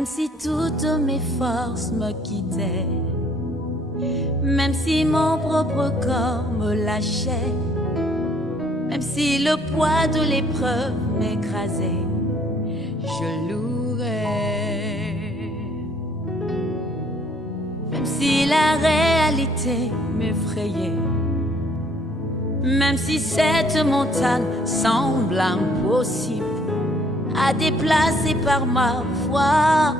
Même si toutes mes forces me quittaient, même si mon propre corps me lâchait, même si le poids de l'épreuve m'écrasait, je louerai. Même si la réalité m'effrayait, même si cette montagne semble impossible à déplacer par ma voix,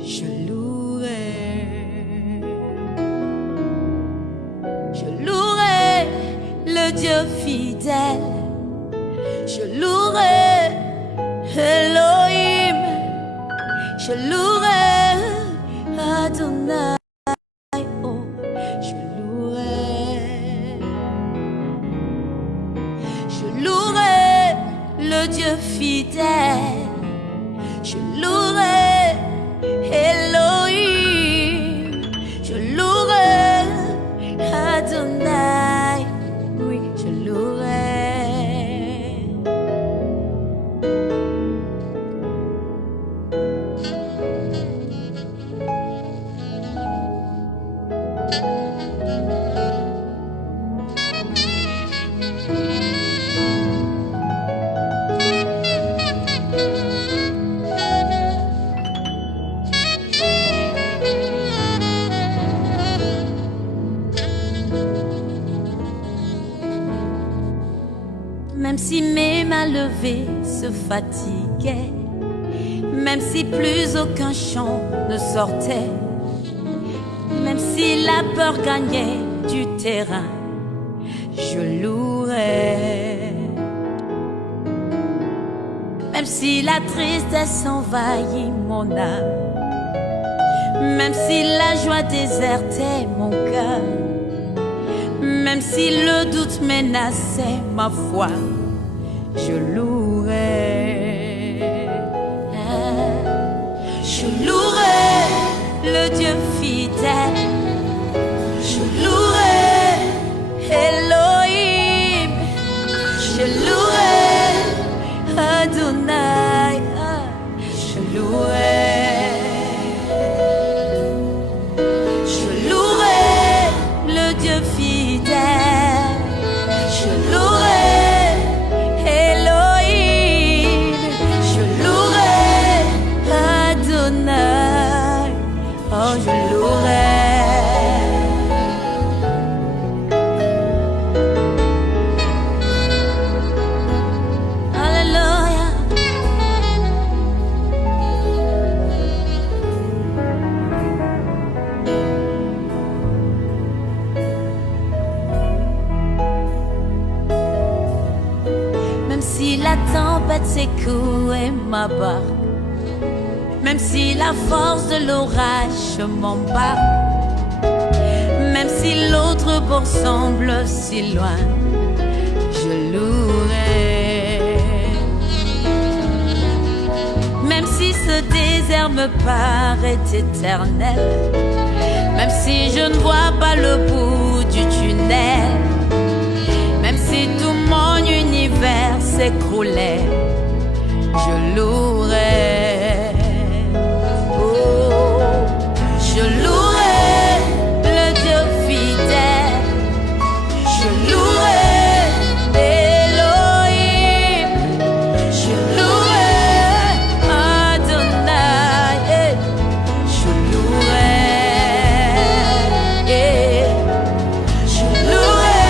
je louerai. Je louerai le Dieu fidèle, je louerai Elohim, je louerai Adonai, oh, je louerai. Je louerai le Dieu fidèle, je louerai Elohim, je louerai Adonai, oui, je louerai. Même si mes mains levées se fatiguaient, même si plus aucun chant ne sortait, même si la peur gagnait du terrain, je louerai. Même si la tristesse envahit mon âme, même si la joie désertait mon cœur, même si le doute menaçait ma foi, je louerai. Je louerai le Dieu fidèle, je louerai Elohim, je louerai Adonai, je louerai. Je louerai le Dieu fidèle, je louerai Elohim, je louerai Adonai, oh je louerai. Alléluia. Même si la tempête secouait ma barque, même si la force de l'orage m'embarque, même si l'autre bord semble si loin, je louerai. Même si ce désert me paraît éternel, même si je ne vois pas le bout du tunnel, même si tout mon univers s'écroulait, je louerai. Oh, je louerai le Dieu fidèle, je louerai Elohim, je louerai Adonai, je louerai, je louerai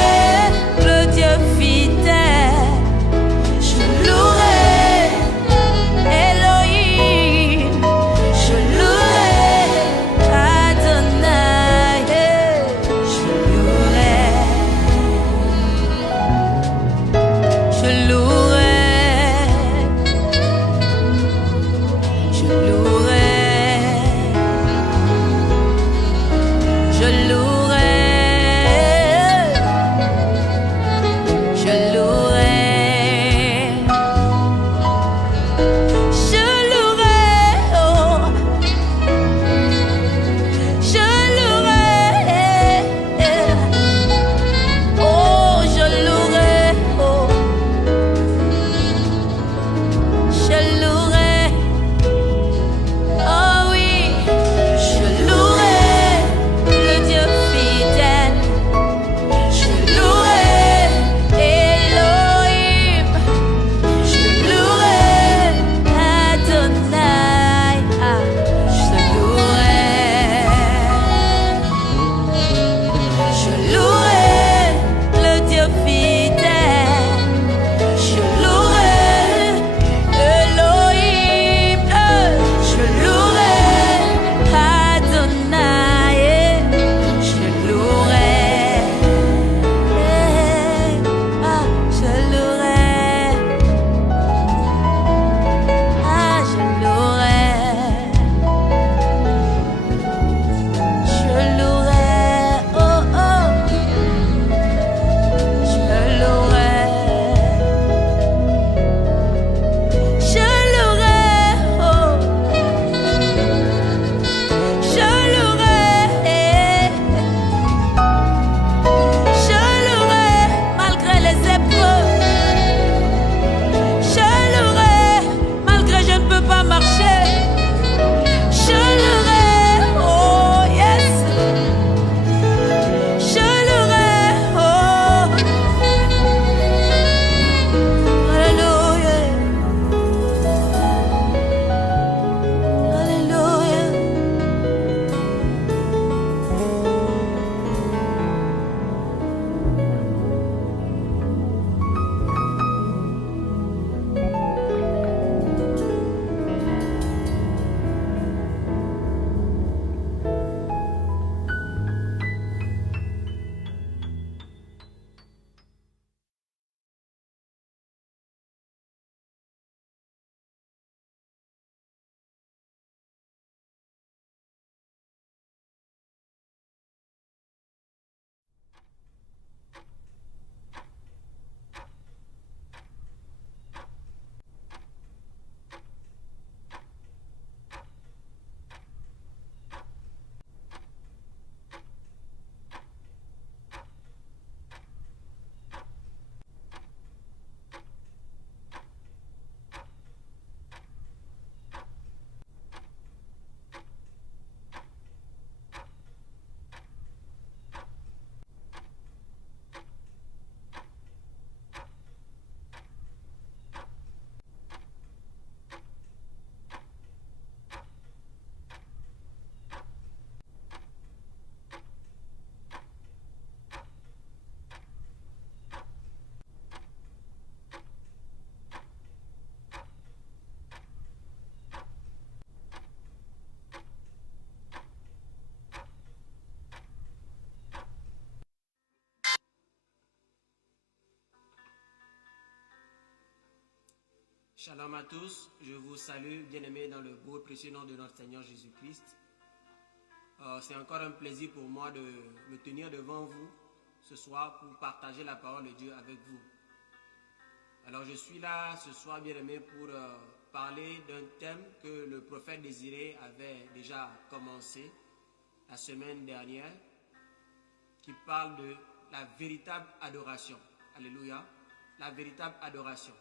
Shalom à tous, je vous salue, bien-aimés, dans le beau et précieux nom de notre Seigneur Jésus-Christ. C'est encore un plaisir pour moi de me tenir devant vous ce soir pour partager la parole de Dieu avec vous. Alors je suis là ce soir, bien-aimés, pour parler d'un thème que le prophète Désiré avait déjà commencé la semaine dernière, qui parle de la véritable adoration. Alléluia, la véritable adoration.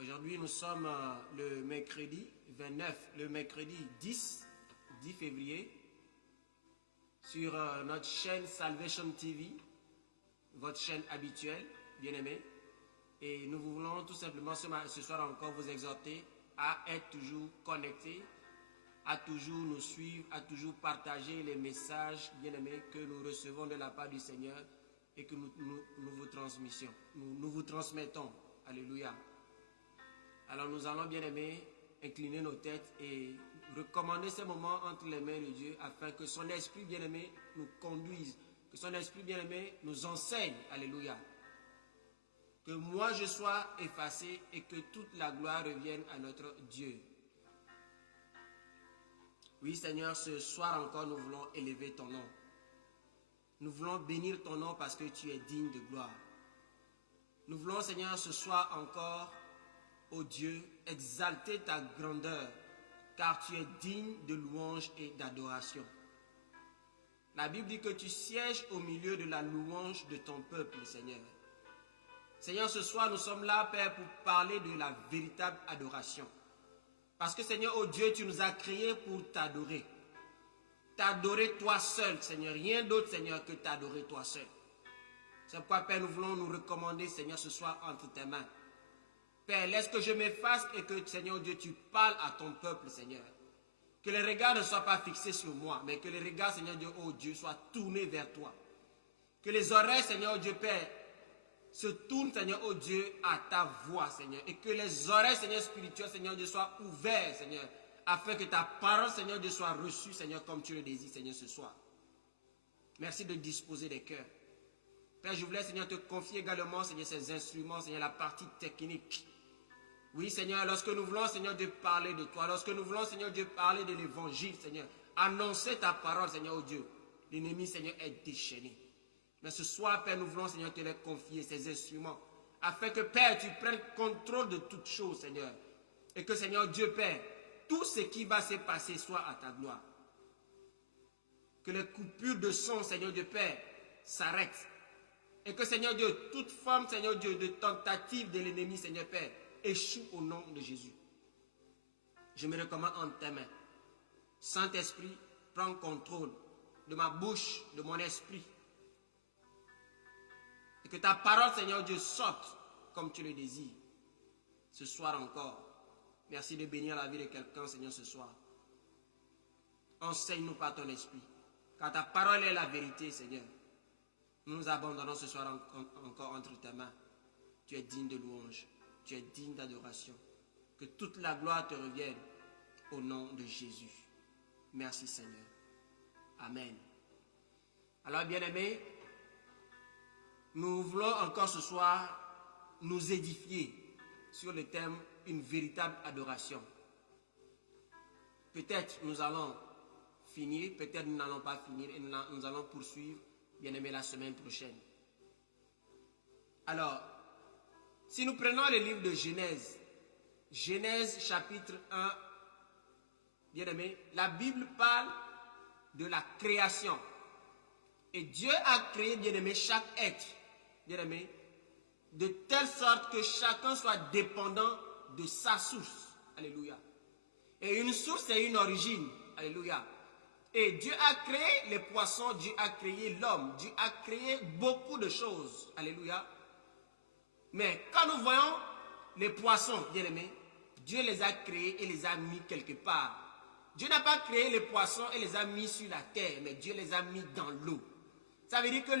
Aujourd'hui, nous sommes le mercredi 10 février, sur notre chaîne Salvation TV, votre chaîne habituelle, bien-aimés. Et nous voulons tout simplement ce soir encore vous exhorter à être toujours connectés, à toujours nous suivre, à toujours partager les messages, bien-aimés, que nous recevons de la part du Seigneur et que nous vous transmettons. Alléluia. Alors nous allons, bien-aimés, incliner nos têtes et recommander ces moments entre les mains de Dieu afin que son esprit, bien-aimé, nous conduise, que son esprit, bien-aimé, nous enseigne. Alléluia. Que moi je sois effacé et que toute la gloire revienne à notre Dieu. Oui, Seigneur, ce soir encore, nous voulons élever ton nom. Nous voulons bénir ton nom parce que tu es digne de gloire. Nous voulons, Seigneur, ce soir encore, ô Dieu, exalter ta grandeur, car tu es digne de louange et d'adoration. La Bible dit que tu sièges au milieu de la louange de ton peuple, Seigneur. Seigneur, ce soir, nous sommes là, Père, pour parler de la véritable adoration. Parce que, Seigneur, ô Dieu, tu nous as créés pour t'adorer. T'adorer toi seul, Seigneur. Rien d'autre, Seigneur, que t'adorer toi seul. C'est pourquoi, Père, nous voulons nous recommander, Seigneur, ce soir entre tes mains. Père, laisse que je m'efface et que, Seigneur Dieu, tu parles à ton peuple, Seigneur. Que les regards ne soient pas fixés sur moi, mais que les regards, Seigneur Dieu, oh Dieu, soient tournés vers toi. Que les oreilles, Seigneur Dieu, Père, se tournent, Seigneur, oh Dieu, à ta voix, Seigneur. Et que les oreilles, Seigneur, spirituelles, Seigneur Dieu, soient ouvertes, Seigneur, afin que ta parole, Seigneur Dieu, soit reçue, Seigneur, comme tu le désires, Seigneur, ce soir. Merci de disposer des cœurs. Père, je voulais, Seigneur, te confier également, Seigneur, ces instruments, Seigneur, la partie technique. Oui, Seigneur, lorsque nous voulons, Seigneur Dieu, parler de toi, lorsque nous voulons, Seigneur Dieu, parler de l'évangile, Seigneur, annoncer ta parole, Seigneur, oh Dieu, l'ennemi, Seigneur, est déchaîné. Mais ce soir, Père, nous voulons, Seigneur, te les confier, ces instruments, afin que, Père, tu prennes contrôle de toutes choses, Seigneur. Et que, Seigneur Dieu, Père, tout ce qui va se passer soit à ta gloire. Que les coupures de son, Seigneur Dieu, Père, s'arrêtent. Et que, Seigneur Dieu, toute forme, Seigneur Dieu, de tentative de l'ennemi, Seigneur Père, échoue au nom de Jésus. Je me recommande entre tes mains. Saint-Esprit, prends contrôle de ma bouche, de mon esprit. Et que ta parole, Seigneur Dieu, sorte comme tu le désires. Ce soir encore. Merci de bénir la vie de quelqu'un, Seigneur, ce soir. Enseigne-nous par ton esprit. Car ta parole est la vérité, Seigneur. Nous nous abandonnons ce soir encore entre tes mains. Tu es digne de louange. Tu es digne d'adoration. Que toute la gloire te revienne au nom de Jésus. Merci Seigneur. Amen. Alors bien-aimés, nous voulons encore ce soir nous édifier sur le thème une véritable adoration. Peut-être nous allons finir, peut-être nous n'allons pas finir et nous allons poursuivre, bien-aimés, la semaine prochaine. Alors, si nous prenons le livre de Genèse, Genèse chapitre 1, bien-aimés, la Bible parle de la création. Et Dieu a créé, bien-aimés, chaque être, bien-aimés, de telle sorte que chacun soit dépendant de sa source. Alléluia. Et une source, c'est une origine. Alléluia. Et Dieu a créé les poissons, Dieu a créé l'homme, Dieu a créé beaucoup de choses. Alléluia. Mais quand nous voyons les poissons, bien-aimés, Dieu les a créés et les a mis quelque part. Dieu n'a pas créé les poissons et les a mis sur la terre, mais Dieu les a mis dans l'eau. Ça veut dire que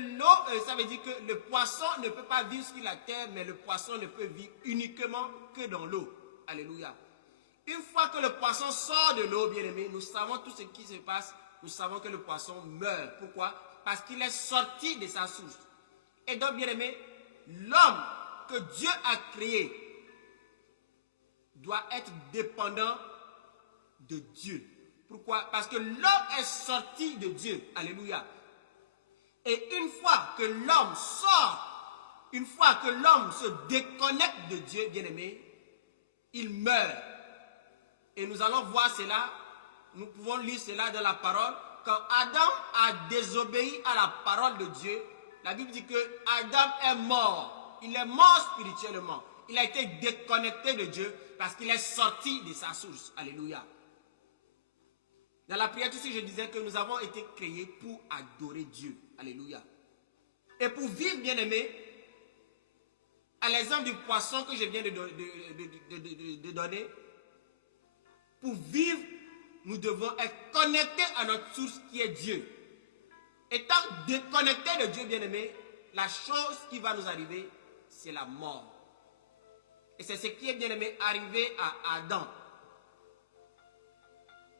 ça veut dire que le poisson ne peut pas vivre sur la terre, mais le poisson ne peut vivre uniquement que dans l'eau. Alléluia. Une fois que le poisson sort de l'eau, bien-aimé, nous savons tout ce qui se passe. Nous savons que le poisson meurt. Pourquoi? Parce qu'il est sorti de sa source. Et donc, bien-aimé, l'homme que Dieu a créé doit être dépendant de Dieu. Pourquoi? Parce que l'homme est sorti de Dieu. Alléluia. Et une fois que l'homme sort, une fois que l'homme se déconnecte de Dieu, bien-aimé, il meurt. Et nous allons voir cela, nous pouvons lire cela dans la parole. Quand Adam a désobéi à la parole de Dieu, la Bible dit que Adam est mort. Il est mort spirituellement. Il a été déconnecté de Dieu parce qu'il est sorti de sa source. Alléluia. Dans la prière, je disais que nous avons été créés pour adorer Dieu. Alléluia. Et pour vivre, bien-aimé, à l'exemple du poisson que je viens de donner, pour vivre, nous devons être connectés à notre source qui est Dieu. Étant déconnectés de Dieu, bien-aimé, la chose qui va nous arriver, c'est la mort. Et c'est ce qui est, bien-aimé, arrivé à Adam.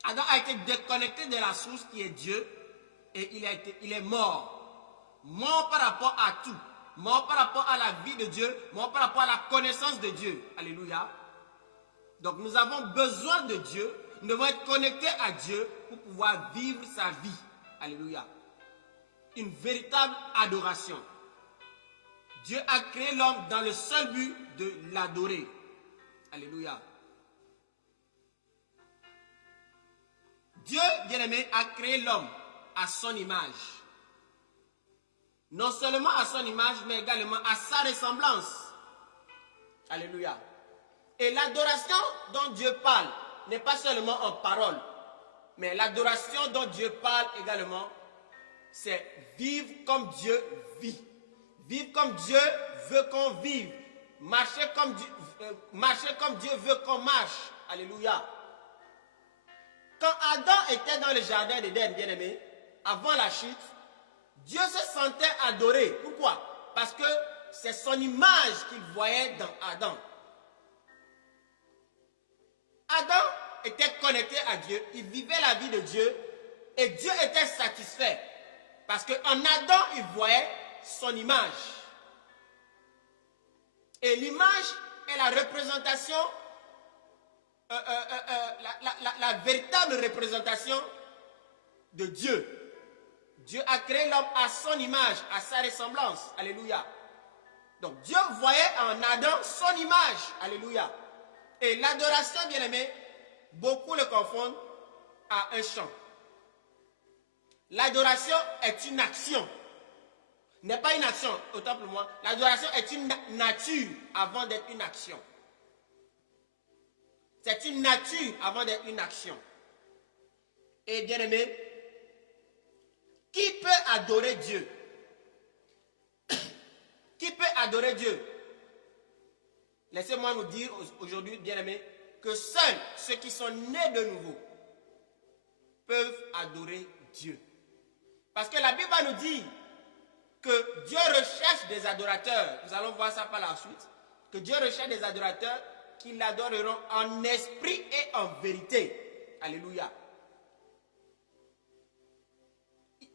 Adam a été déconnecté de la source qui est Dieu et il est mort. Mort par rapport à tout. Mort par rapport à la vie de Dieu. Mort par rapport à la connaissance de Dieu. Alléluia. Donc nous avons besoin de Dieu. Nous devons être connectés à Dieu pour pouvoir vivre sa vie. Alléluia. Une véritable adoration. Dieu a créé l'homme dans le seul but de l'adorer. Alléluia. Dieu, bien-aimé, a créé l'homme à son image. Non seulement à son image, mais également à sa ressemblance. Alléluia. Et l'adoration dont Dieu parle n'est pas seulement en parole, mais l'adoration dont Dieu parle également, c'est vivre comme Dieu vit. Vivre comme Dieu veut qu'on vive. Marcher comme Dieu veut qu'on marche. Alléluia. Quand Adam était dans le jardin d'Éden, bien-aimé, avant la chute, Dieu se sentait adoré. Pourquoi? Parce que c'est son image qu'il voyait dans Adam. Adam était connecté à Dieu, il vivait la vie de Dieu et Dieu était satisfait. Parce qu'en Adam, il voyait son image. Et l'image est la représentation, la véritable représentation de Dieu. Dieu a créé l'homme à son image, à sa ressemblance. Alléluia. Donc Dieu voyait en Adam son image. Alléluia. Et l'adoration, bien-aimé, beaucoup le confondent à un chant. L'adoration est une action. N'est pas une action, autant pour moi. L'adoration est une nature avant d'être une action. C'est une nature avant d'être une action. Et bien-aimé, qui peut adorer Dieu? Qui peut adorer Dieu? Laissez-moi nous dire aujourd'hui, bien-aimés, que seuls ceux qui sont nés de nouveau peuvent adorer Dieu. Parce que la Bible va nous dire que Dieu recherche des adorateurs. Nous allons voir ça par la suite. Que Dieu recherche des adorateurs qui l'adoreront en esprit et en vérité. Alléluia.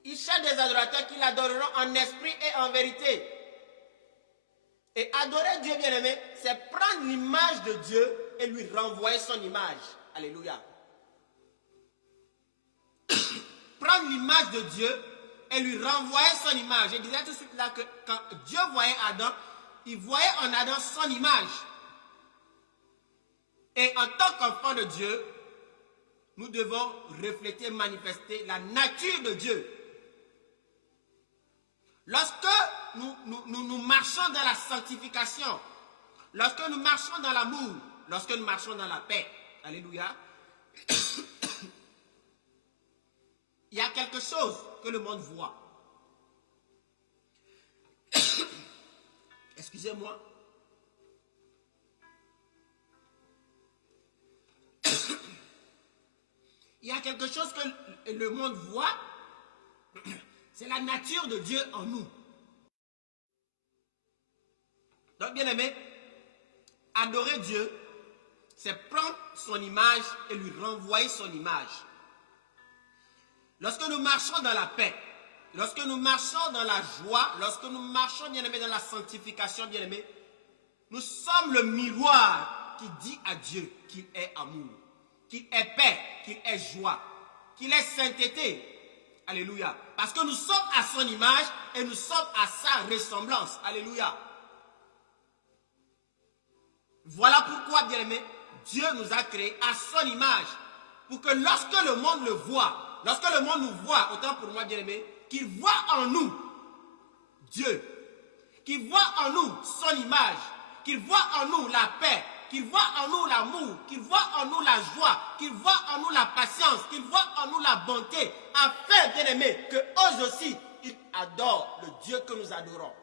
Il cherche des adorateurs qui l'adoreront en esprit et en vérité. Et adorer Dieu, bien-aimé, c'est prendre l'image de Dieu et lui renvoyer son image. Alléluia. Prendre l'image de Dieu et lui renvoyer son image. Je disais tout de suite là que quand Dieu voyait Adam, il voyait en Adam son image. Et en tant qu'enfant de Dieu, nous devons refléter, manifester la nature de Dieu. Lorsque nous marchons dans la sanctification, lorsque nous marchons dans l'amour, lorsque nous marchons dans la paix, alléluia, il y a quelque chose que le monde voit. Excusez-moi. Il y a quelque chose que le monde voit. C'est la nature de Dieu en nous. Donc, bien aimé, adorer Dieu, c'est prendre son image et lui renvoyer son image. Lorsque nous marchons dans la paix, lorsque nous marchons dans la joie, lorsque nous marchons, bien aimé, dans la sanctification, bien aimé, nous sommes le miroir qui dit à Dieu qu'il est amour, qu'il est paix, qu'il est joie, qu'il est sainteté. Alléluia. Parce que nous sommes à son image et nous sommes à sa ressemblance. Alléluia. Voilà pourquoi, bien-aimés, Dieu nous a créés à son image. Pour que lorsque le monde le voit, lorsque le monde nous voit, autant pour moi, bien-aimés, qu'il voit en nous Dieu, qu'il voit en nous son image, qu'il voit en nous la paix, qu'il voit en nous l'amour, qu'il voit en nous la joie, qu'il voit en nous la patience, qu'il voit en nous la bonté, afin, bien-aimés, qu'eux aussi, ils adorent le Dieu que nous adorons.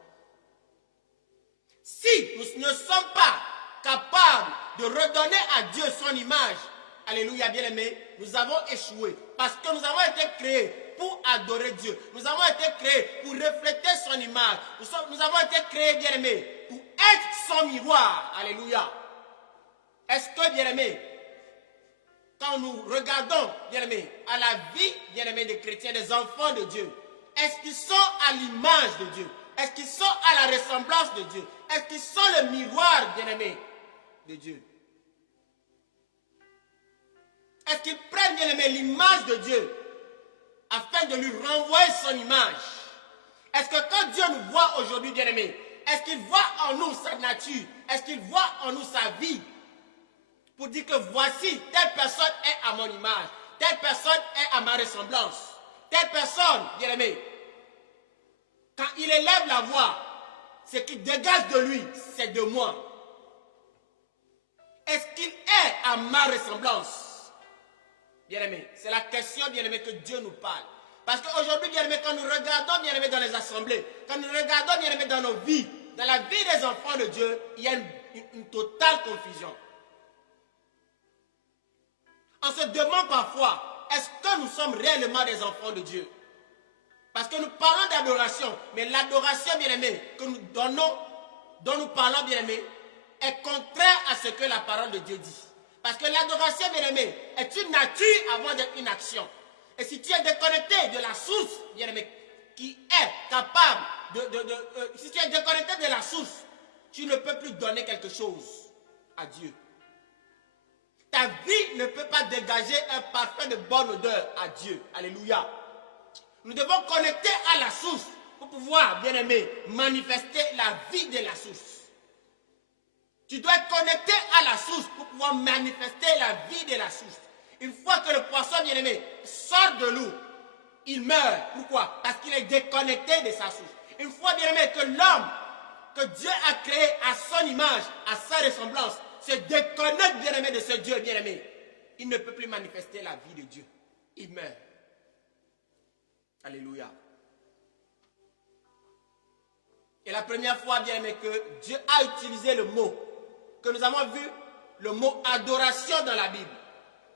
Si nous ne sommes pas capables de redonner à Dieu son image, alléluia, bien-aimés, nous avons échoué. Parce que nous avons été créés pour adorer Dieu. Nous avons été créés pour refléter son image. Nous avons été créés, bien-aimés, pour être son miroir. Alléluia. Est-ce que, bien-aimés, quand nous regardons, bien-aimés, à la vie, bien-aimés, des chrétiens, des enfants de Dieu, est-ce qu'ils sont à l'image de Dieu? Est-ce qu'ils sont à la ressemblance de Dieu? Est-ce qu'ils sont le miroir, bien-aimés, de Dieu? Est-ce qu'ils prennent, bien-aimés, l'image de Dieu afin de lui renvoyer son image? Est-ce que quand Dieu nous voit aujourd'hui, bien-aimés, est-ce qu'il voit en nous sa nature? Est-ce qu'il voit en nous sa vie? Pour dire que voici, telle personne est à mon image, telle personne est à ma ressemblance, telle personne, bien-aimé, quand il élève la voix, ce qui dégage de lui, c'est de moi. Est-ce qu'il est à ma ressemblance? Bien-aimé, c'est la question, bien-aimé, que Dieu nous parle. Parce qu'aujourd'hui, bien-aimé, quand nous regardons, bien-aimé, dans les assemblées, quand nous regardons, bien-aimé, dans nos vies, dans la vie des enfants de Dieu, il y a une totale confusion. On se demande parfois, est-ce que nous sommes réellement des enfants de Dieu? Parce que nous parlons d'adoration, mais l'adoration, bien-aimé, que nous donnons, dont nous parlons, bien-aimé, est contraire à ce que la parole de Dieu dit. Parce que l'adoration, bien-aimé, est une nature avant d'être une action. Et si tu es déconnecté de la source, bien-aimé, qui est capable si tu es déconnecté de la source, tu ne peux plus donner quelque chose à Dieu. Ta vie ne peut pas dégager un parfum de bonne odeur à Dieu. Alléluia. Nous devons connecter à la source pour pouvoir, bien-aimé, manifester la vie de la source. Tu dois être connecté à la source pour pouvoir manifester la vie de la source. Une fois que le poisson, bien-aimé, sort de l'eau, il meurt. Pourquoi? Parce qu'il est déconnecté de sa source. Une fois, bien-aimé, que l'homme que Dieu a créé à son image, à sa ressemblance, se déconnecte, bien-aimé, de ce Dieu, bien-aimé, il ne peut plus manifester la vie de Dieu. Il meurt. Alléluia. Et la première fois, bien-aimé, que Dieu a utilisé le mot, que nous avons vu le mot adoration dans la Bible,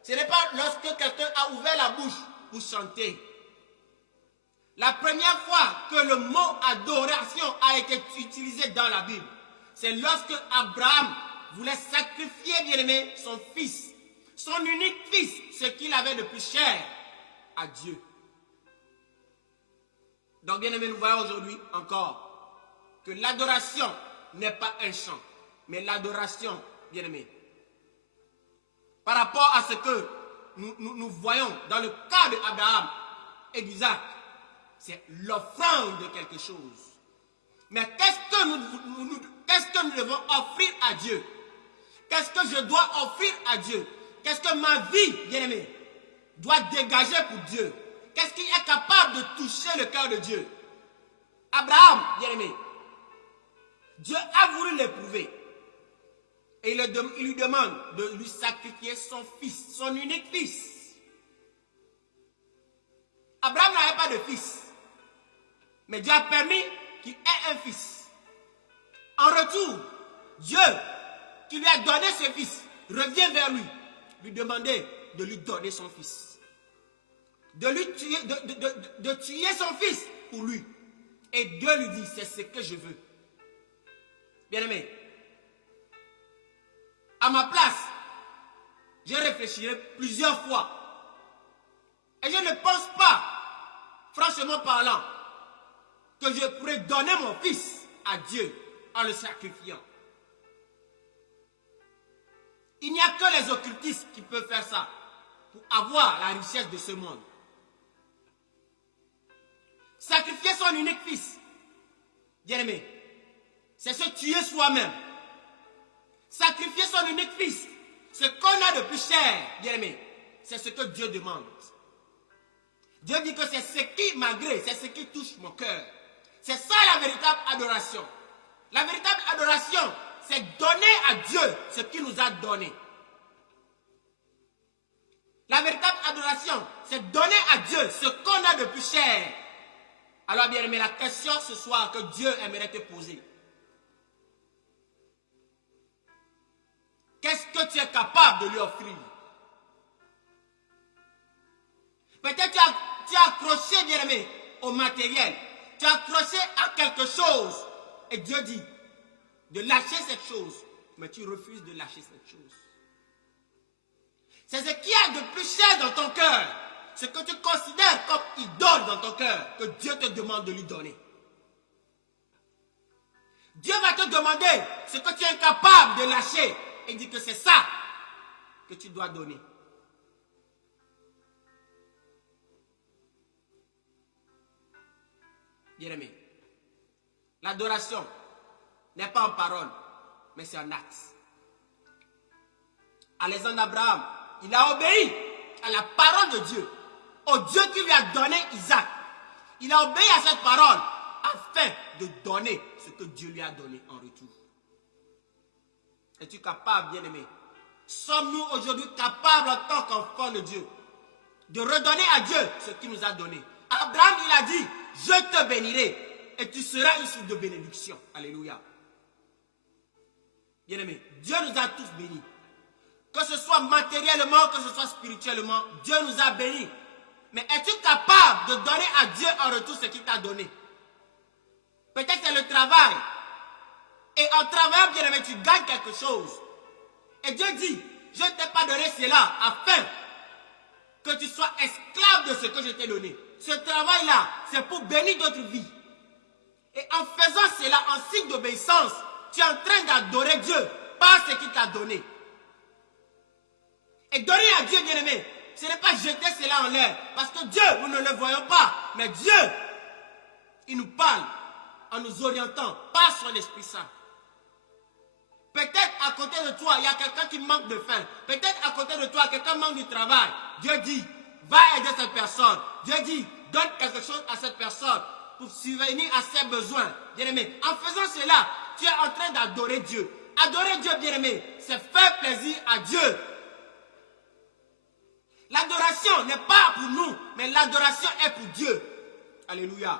ce n'est pas lorsque quelqu'un a ouvert la bouche pour chanter. La première fois que le mot adoration a été utilisé dans la Bible, c'est lorsque Abraham voulait sacrifier, bien-aimé, son fils, son unique fils, ce qu'il avait de plus cher à Dieu. Donc, bien-aimé, nous voyons aujourd'hui encore que l'adoration n'est pas un chant, mais l'adoration, bien-aimé, par rapport à ce que nous voyons dans le cas d'Abraham et d'Isaac, c'est l'offrande de quelque chose. Mais qu'est-ce que nous devons offrir à Dieu? Qu'est-ce que je dois offrir à Dieu? Qu'est-ce que ma vie, bien-aimé, doit dégager pour Dieu? Qu'est-ce qui est capable de toucher le cœur de Dieu? Abraham, bien-aimé, Dieu a voulu l'éprouver. Et il lui demande de lui sacrifier son fils, son unique fils. Abraham n'avait pas de fils. Mais Dieu a permis qu'il ait un fils. En retour, Dieu, qui lui a donné ce fils, revient vers lui demander de lui donner son fils. De tuer son fils pour lui. Et Dieu lui dit, c'est ce que je veux. Bien-aimé, à ma place, je réfléchirai plusieurs fois. Et je ne pense pas, franchement parlant, que je pourrais donner mon fils à Dieu en le sacrifiant. Il n'y a que les occultistes qui peuvent faire ça pour avoir la richesse de ce monde. Sacrifier son unique fils, bien-aimé, c'est se tuer soi-même. Sacrifier son unique fils, ce qu'on a de plus cher, bien-aimé, c'est ce que Dieu demande. Dieu dit que c'est ce qui m'agrée, c'est ce qui touche mon cœur. C'est ça la véritable adoration. La véritable adoration, c'est donner à Dieu ce qu'il nous a donné. La véritable adoration, c'est donner à Dieu ce qu'on a de plus cher. Alors bien aimé, la question ce soir que Dieu aimerait te poser. Qu'est-ce que tu es capable de lui offrir? Peut-être tu as accroché, bien aimé, au matériel. Tu as accroché à quelque chose. Et Dieu dit de lâcher cette chose. Mais tu refuses de lâcher cette chose. C'est ce qu'il y a de plus cher dans ton cœur. Ce que tu considères comme idole dans ton cœur, que Dieu te demande de lui donner. Dieu va te demander ce que tu es incapable de lâcher. Et dit que c'est ça que tu dois donner. Bien-aimé, l'adoration n'est pas en parole, mais c'est en acte. À l'exemple d'Abraham, il a obéi à la parole de Dieu, au Dieu qui lui a donné Isaac. Il a obéi à cette parole afin de donner ce que Dieu lui a donné en retour. Es-tu capable, bien-aimé? Sommes-nous aujourd'hui capables en tant qu'enfants de Dieu de redonner à Dieu ce qu'il nous a donné? Abraham, il a dit, je te bénirai et tu seras une source de bénédiction. Alléluia. Bien-aimé, Dieu nous a tous bénis. Que ce soit matériellement, que ce soit spirituellement, Dieu nous a bénis. Mais es-tu capable de donner à Dieu en retour ce qu'il t'a donné? Peut-être c'est le travail. Et en travaillant, bien aimé, tu gagnes quelque chose. Et Dieu dit, je ne t'ai pas donné cela afin que tu sois esclave de ce que je t'ai donné. Ce travail-là, c'est pour bénir d'autres vies. Et en faisant cela, en signe d'obéissance, tu es en train d'adorer Dieu par ce qu'il t'a donné. Et donner à Dieu, bien-aimé, ce n'est pas jeter cela en l'air. Parce que Dieu, nous ne le voyons pas. Mais Dieu, il nous parle en nous orientant par son Esprit Saint. Peut-être à côté de toi, il y a quelqu'un qui manque de faim. Peut-être à côté de toi, quelqu'un manque du travail. Dieu dit, va aider cette personne. Dieu dit, donne quelque chose à cette personne pour subvenir à ses besoins. Bien-aimé, en faisant cela, tu es en train d'adorer Dieu. Adorer Dieu, bien-aimé, c'est faire plaisir à Dieu. L'adoration n'est pas pour nous, mais l'adoration est pour Dieu. Alléluia.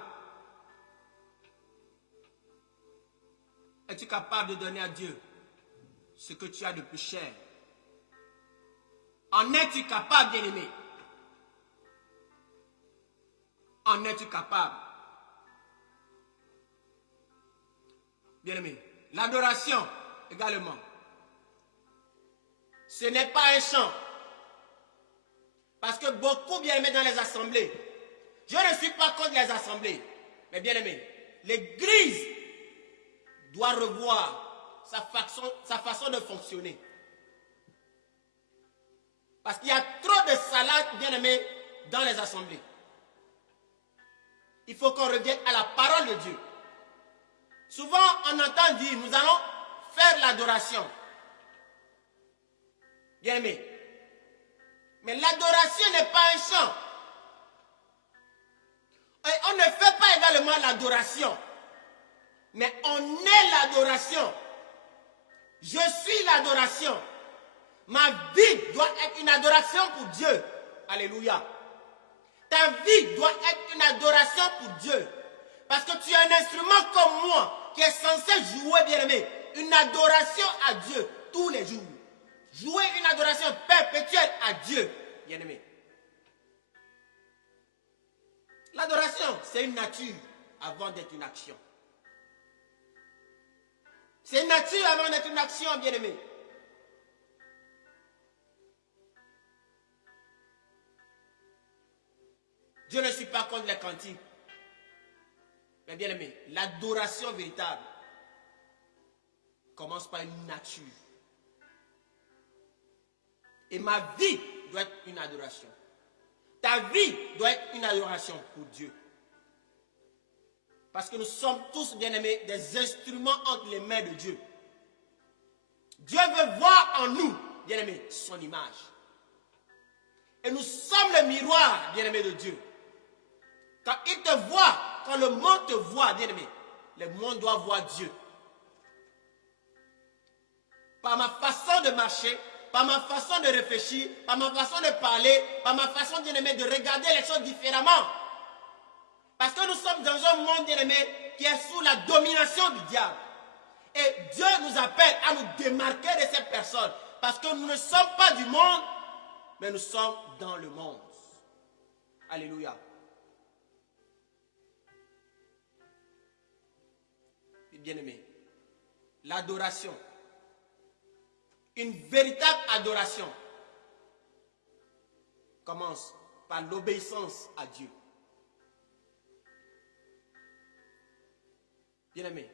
Es-tu capable de donner à Dieu ce que tu as de plus cher? En es-tu capable, bien-aimé? En es-tu capable? Bien-aimé, l'adoration également, ce n'est pas un chant. Parce que beaucoup, bien-aimés, dans les assemblées, je ne suis pas contre les assemblées, mais bien-aimés, l'Église doit revoir sa façon de fonctionner. Parce qu'il y a trop de salade, bien-aimés, dans les assemblées. Il faut qu'on revienne à la parole de Dieu. Souvent, on entend dire, nous allons faire l'adoration. Bien-aimés, mais l'adoration n'est pas un chant. Et on ne fait pas également l'adoration. Mais on est l'adoration. Je suis l'adoration. Ma vie doit être une adoration pour Dieu. Alléluia. Ta vie doit être une adoration pour Dieu. Parce que tu es un instrument comme moi qui est censé jouer, bien-aimé, une adoration à Dieu tous les jours. Jouer une adoration perpétuelle à Dieu, bien-aimé. L'adoration, c'est une nature avant d'être une action. C'est une nature avant d'être une action, bien-aimé. Je ne suis pas contre les cantiques. Mais bien-aimé, l'adoration véritable commence par une nature. Et ma vie doit être une adoration. Ta vie doit être une adoration pour Dieu. Parce que nous sommes tous, bien-aimés, des instruments entre les mains de Dieu. Dieu veut voir en nous, bien-aimés, son image. Et nous sommes le miroir, bien-aimé, de Dieu. Quand il te voit, quand le monde te voit, bien-aimé, le monde doit voir Dieu. Par ma façon de marcher, par ma façon de réfléchir, par ma façon de parler, par ma façon, bien-aimé, de regarder les choses différemment. Parce que nous sommes dans un monde, bien-aimé, qui est sous la domination du diable. Et Dieu nous appelle à nous démarquer de cette personne. Parce que nous ne sommes pas du monde, mais nous sommes dans le monde. Alléluia. Bien-aimé, l'adoration, une véritable adoration, commence par l'obéissance à Dieu. Bien-aimé,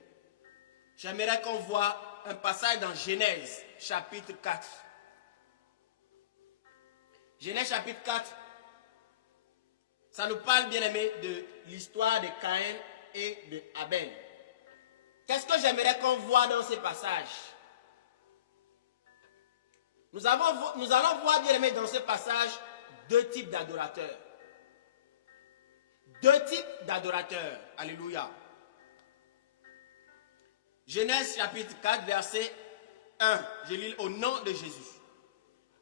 j'aimerais qu'on voit un passage dans Genèse, chapitre 4. Genèse, chapitre 4, ça nous parle, bien-aimé, de l'histoire de Caïn et de Abel. Qu'est-ce que j'aimerais qu'on voit dans ces passages? Nous allons voir, bien-aimé, dans ce passage, deux types d'adorateurs. Deux types d'adorateurs. Alléluia. Genèse chapitre 4, verset 1. Je lis au nom de Jésus.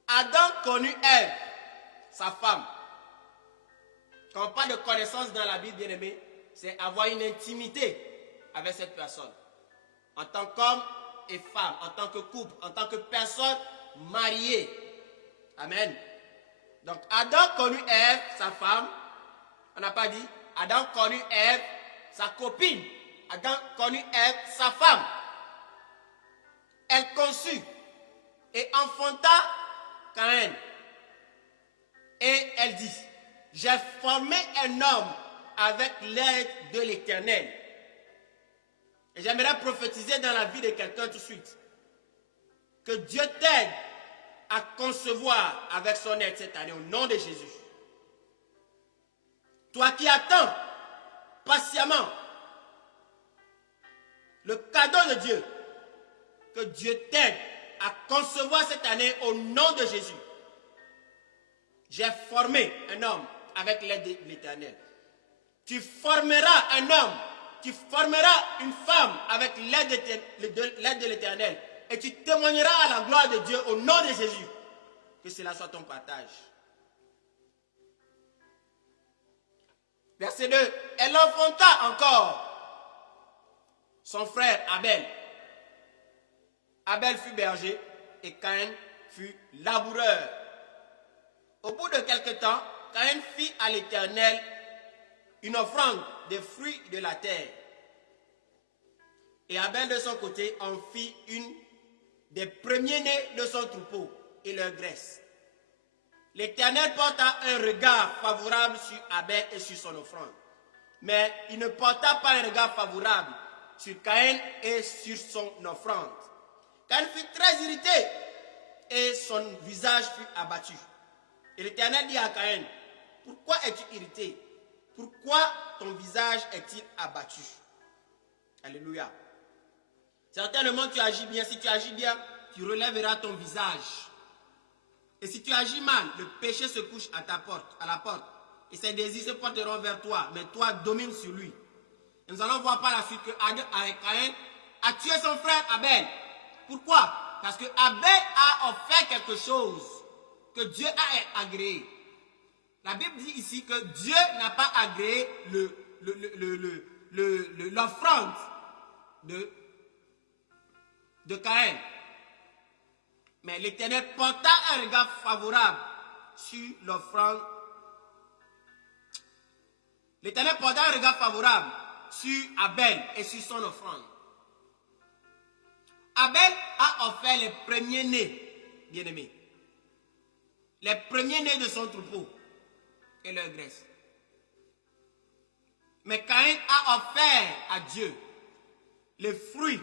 Adam connut Ève, sa femme. Quand on parle de connaissance dans la Bible, bien-aimé, c'est avoir une intimité avec cette personne. En tant qu'homme et femme, en tant que couple, en tant que personne mariée. Amen. Donc Adam connut Ève, sa femme. On n'a pas dit. Adam connut Ève, sa copine. Adam connut Ève, sa femme. Elle conçut et enfanta Caïn. Et elle dit, j'ai formé un homme avec l'aide de l'Éternel. Et j'aimerais prophétiser dans la vie de quelqu'un tout de suite. Que Dieu t'aide à concevoir avec son aide cette année au nom de Jésus. Toi qui attends patiemment le cadeau de Dieu, que Dieu t'aide à concevoir cette année au nom de Jésus. J'ai formé un homme avec l'aide de l'Éternel. Tu formeras un homme, tu formeras une femme avec l'aide de l'Éternel. Et tu témoigneras à la gloire de Dieu au nom de Jésus. Que cela soit ton partage. Verset 2. Elle enfanta encore son frère Abel. Abel fut berger et Caïn fut laboureur. Au bout de quelque temps, Caïn fit à l'Éternel une offrande des fruits de la terre. Et Abel de son côté en fit une des premiers-nés de son troupeau et leur graisse. L'Éternel porta un regard favorable sur Abel et sur son offrande. Mais il ne porta pas un regard favorable sur Caïn et sur son offrande. Caïn fut très irrité et son visage fut abattu. Et l'Éternel dit à Caïn, pourquoi es-tu irrité? Pourquoi ton visage est-il abattu? Alléluia. Certainement tu agis bien. Si tu agis bien, tu relèveras ton visage. Et si tu agis mal, le péché se couche à ta porte, à la porte. Et ses désirs se porteront vers toi, mais toi domine sur lui. Et nous allons voir par la suite que Caïn a tué son frère Abel. Pourquoi? Parce que Abel a offert quelque chose que Dieu a agréé. La Bible dit ici que Dieu n'a pas agréé l'offrande de Caïn. Mais l'Éternel porta un regard favorable sur l'offrande. L'Éternel porta un regard favorable sur Abel et sur son offrande. Abel a offert les premiers-nés, bien-aimés. Les premiers-nés de son troupeau et leur graisse. Mais Caïn a offert à Dieu les fruits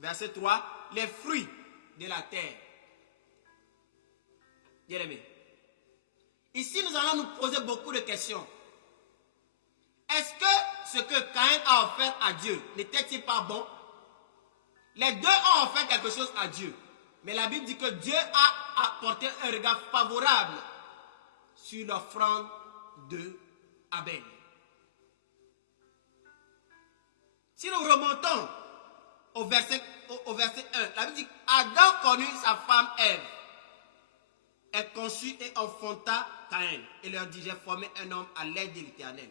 Verset 3, les fruits de la terre. Bien aimé. Ici, nous allons nous poser beaucoup de questions. Est-ce que ce que Caïn a offert à Dieu n'était-il pas bon? Les deux ont offert quelque chose à Dieu. Mais la Bible dit que Dieu a apporté un regard favorable sur l'offrande de Abel. Si nous remontons au verset 1, la Bible dit qu'Adam connut sa femme Ève. Elle conçut et enfanta Caïn et leur dit, j'ai formé un homme à l'aide de l'Éternel.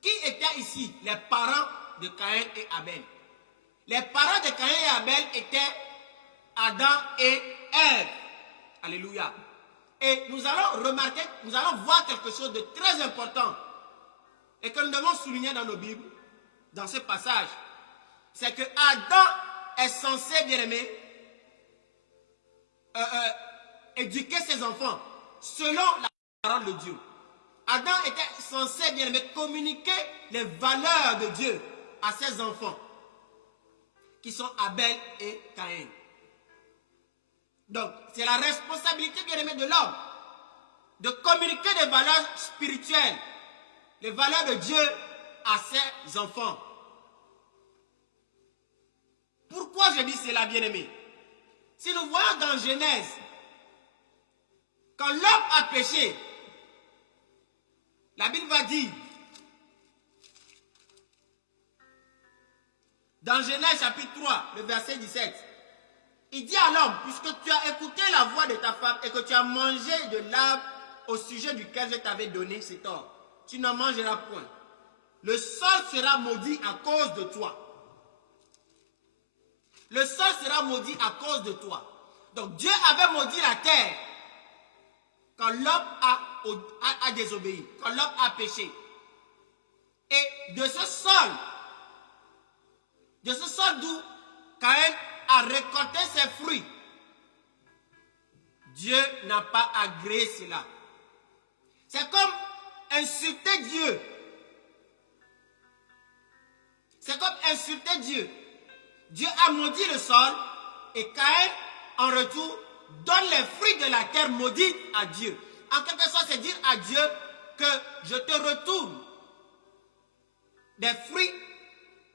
Qui étaient ici les parents de Caïn et Abel? Les parents de Caïn et Abel étaient Adam et Ève. Alléluia. Et nous allons remarquer, nous allons voir quelque chose de très important et que nous devons souligner dans nos Bibles, dans ce passage. C'est que Adam est censé, bien aimé, éduquer ses enfants selon la parole de Dieu. Adam était censé, bien aimé, communiquer les valeurs de Dieu à ses enfants, qui sont Abel et Caïn. Donc, c'est la responsabilité, bien aimé, de l'homme de communiquer des valeurs spirituelles, les valeurs de Dieu à ses enfants. Pourquoi je dis cela, bien aimé? Si nous voyons dans Genèse, quand l'homme a péché, la Bible va dire, dans Genèse chapitre 3, le verset 17, il dit à l'homme, puisque tu as écouté la voix de ta femme et que tu as mangé de l'arbre au sujet duquel je t'avais donné cet ordre, tu n'en mangeras point. Le sol sera maudit à cause de toi. Le sol sera maudit à cause de toi. Donc Dieu avait maudit la terre quand l'homme a désobéi, quand l'homme a péché. Et de ce sol d'où Caïn a récolté ses fruits, Dieu n'a pas agréé cela. C'est comme insulter Dieu. C'est comme insulter Dieu. Dieu a maudit le sol et Caïn, en retour, donne les fruits de la terre maudite à Dieu. En quelque sorte, c'est dire à Dieu que je te retourne des fruits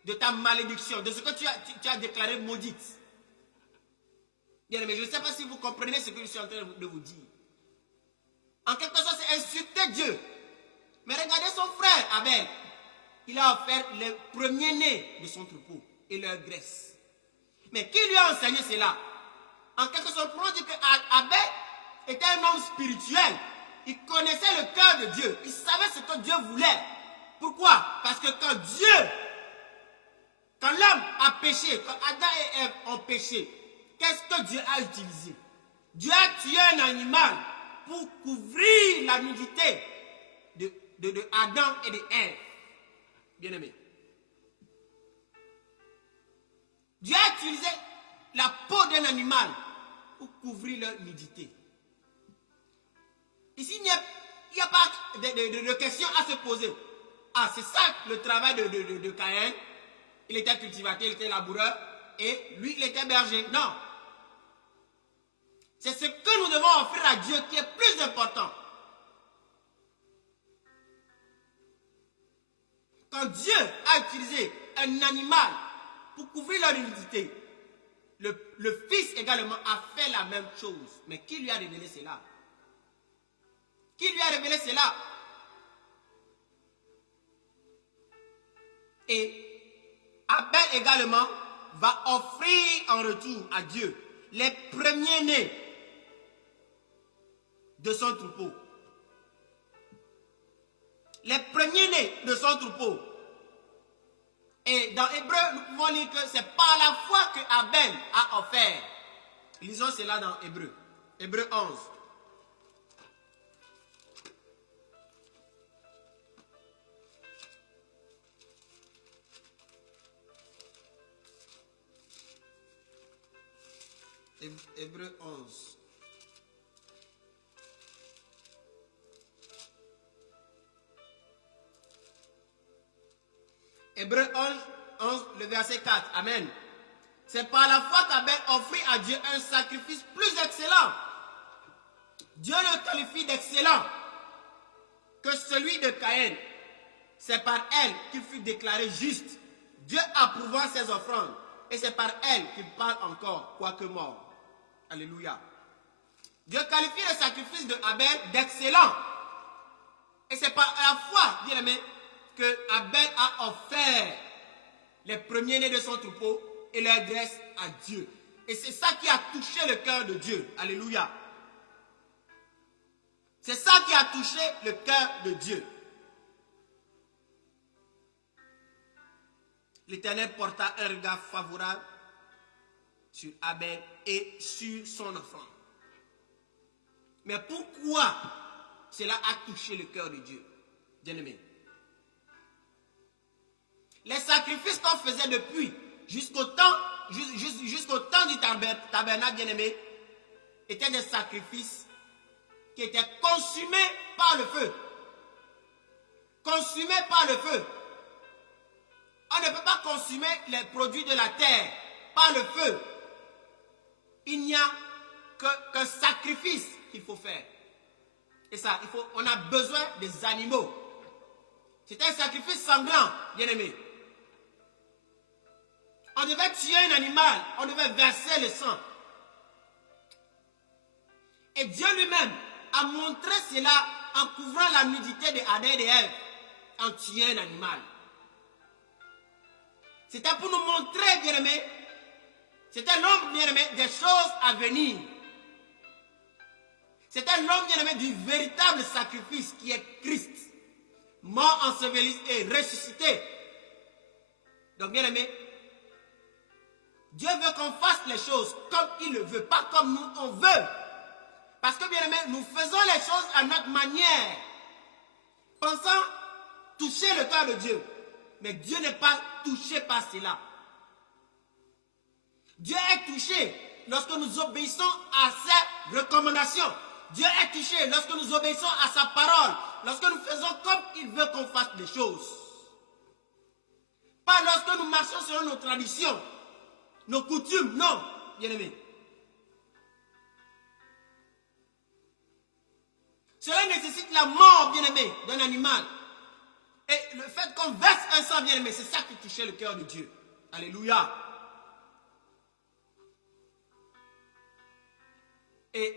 de ta malédiction, de ce que tu as déclaré maudite. Bien aimé, je ne sais pas si vous comprenez ce que je suis en train de vous dire. En quelque sorte, c'est insulter Dieu. Mais regardez son frère Abel. Il a offert les premiers-nés de son troupeau et leur graisse. Mais qui lui a enseigné cela? En quelque sorte, on dit qu'Abel était un homme spirituel. Il connaissait le cœur de Dieu. Il savait ce que Dieu voulait. Pourquoi? Parce que quand l'homme a péché, quand Adam et Ève ont péché, qu'est-ce que Dieu a utilisé? Dieu a tué un animal pour couvrir la nudité de Adam et de Ève. Bien aimé. Dieu a utilisé la peau d'un animal pour couvrir leur nudité. Ici, il n'y a pas de question à se poser. Ah, c'est ça le travail de Caïn. Il était cultivateur, il était laboureur, et lui, il était berger. Non. C'est ce que nous devons offrir à Dieu qui est plus important. Quand Dieu a utilisé un animal pour couvrir leur nudité, le Fils également a fait la même chose. Mais qui lui a révélé cela? Qui lui a révélé cela? Et Abel également va offrir en retour à Dieu les premiers-nés de son troupeau. Les premiers-nés de son troupeau. Et dans Hébreu, nous pouvons lire que c'est par la foi que Abel a offert. Lisons cela dans Hébreu. Hébreu 11. Hébreu 11. Hébreu 11, le verset 4. Amen. C'est par la foi qu'Abel offrit à Dieu un sacrifice plus excellent. Dieu le qualifie d'excellent que celui de Caïn. C'est par elle qu'il fut déclaré juste, Dieu approuvant ses offrandes. Et c'est par elle qu'il parle encore, quoique mort. Alléluia. Dieu qualifie le sacrifice de Abel d'excellent. Et c'est par la foi, bien aimé, que Abel a offert les premiers-nés de son troupeau et leur graisse à Dieu. Et c'est ça qui a touché le cœur de Dieu. Alléluia. C'est ça qui a touché le cœur de Dieu. L'Éternel porta un regard favorable sur Abel et sur son offrande. Mais pourquoi cela a touché le cœur de Dieu, bien-aimé? Les sacrifices qu'on faisait depuis jusqu'au temps du tabernacle, bien-aimé, étaient des sacrifices qui étaient consumés par le feu. Consumés par le feu. On ne peut pas consumer les produits de la terre par le feu. Il n'y a qu'un sacrifice qu'il faut faire. Et ça, on a besoin des animaux. C'est un sacrifice sanglant, bien-aimé. On devait tuer un animal, on devait verser le sang. Et Dieu lui-même a montré cela en couvrant la nudité d'Adam et d'Ève, en tuant un animal. C'était pour nous montrer, bien-aimé, c'était l'homme, bien-aimé, des choses à venir. C'était l'homme, bien-aimé, du véritable sacrifice qui est Christ, mort, enseveli et ressuscité. Donc, bien-aimé, Dieu veut qu'on fasse les choses comme il le veut, pas comme nous on veut. Parce que, bien-aimé, nous faisons les choses à notre manière, pensant toucher le cœur de Dieu. Mais Dieu n'est pas touché par cela. Dieu est touché lorsque nous obéissons à ses recommandations. Dieu est touché lorsque nous obéissons à sa parole. Lorsque nous faisons comme il veut qu'on fasse des choses. Pas lorsque nous marchons selon nos traditions, nos coutumes, non, bien-aimés. Cela nécessite la mort, bien-aimé, d'un animal. Et le fait qu'on verse un sang, bien-aimé, c'est ça qui touchait le cœur de Dieu. Alléluia. Et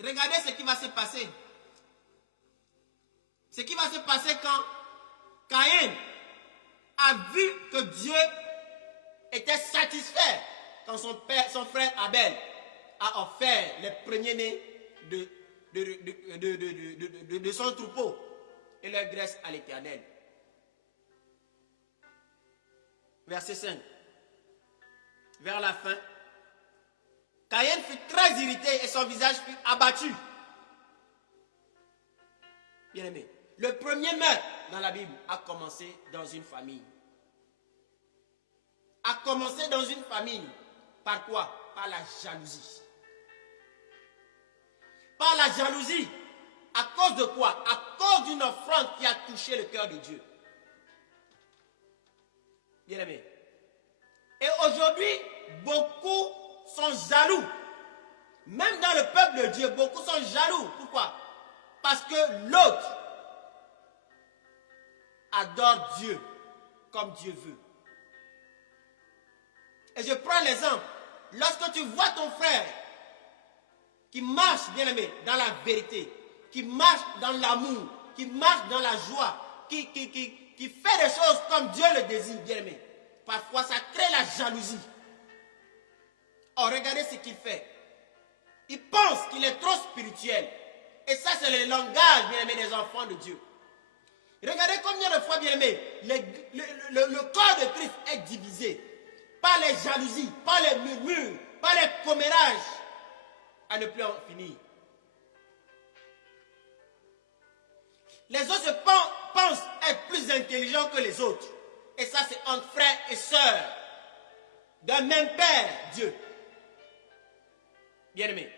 regardez ce qui va se passer. Ce qui va se passer quand Caïn a vu que Dieu était satisfait quand son frère Abel a offert les premiers-nés de son troupeau et leur graisse à l'Éternel. Verset 5. Vers la fin, Caïn fut très irrité et son visage fut abattu. Bien-aimé, le premier meurtre dans la Bible a commencé dans une famille. A commencé dans une famille. Par quoi? Par la jalousie. Par la jalousie. À cause de quoi? À cause d'une offrande qui a touché le cœur de Dieu. Bien-aimé. Et aujourd'hui, beaucoup sont jaloux. Même dans le peuple de Dieu, beaucoup sont jaloux. Pourquoi? Parce que l'autre adore Dieu comme Dieu veut. Et je prends l'exemple. Lorsque tu vois ton frère qui marche, bien-aimé, dans la vérité, qui marche dans l'amour, qui marche dans la joie, qui fait des choses comme Dieu le désire, bien-aimé, parfois ça crée la jalousie. Oh, regardez ce qu'il fait. Il pense qu'il est trop spirituel. Et ça, c'est le langage, bien-aimé, des enfants de Dieu. Regardez combien de fois, bien-aimé, le corps de Christ est divisé par les jalousies, par les murmures, par les commérages, à ne plus en finir. Les autres pensent être plus intelligents que les autres. Et ça, c'est entre frères et sœurs d'un même Père, Dieu. Bien-aimé.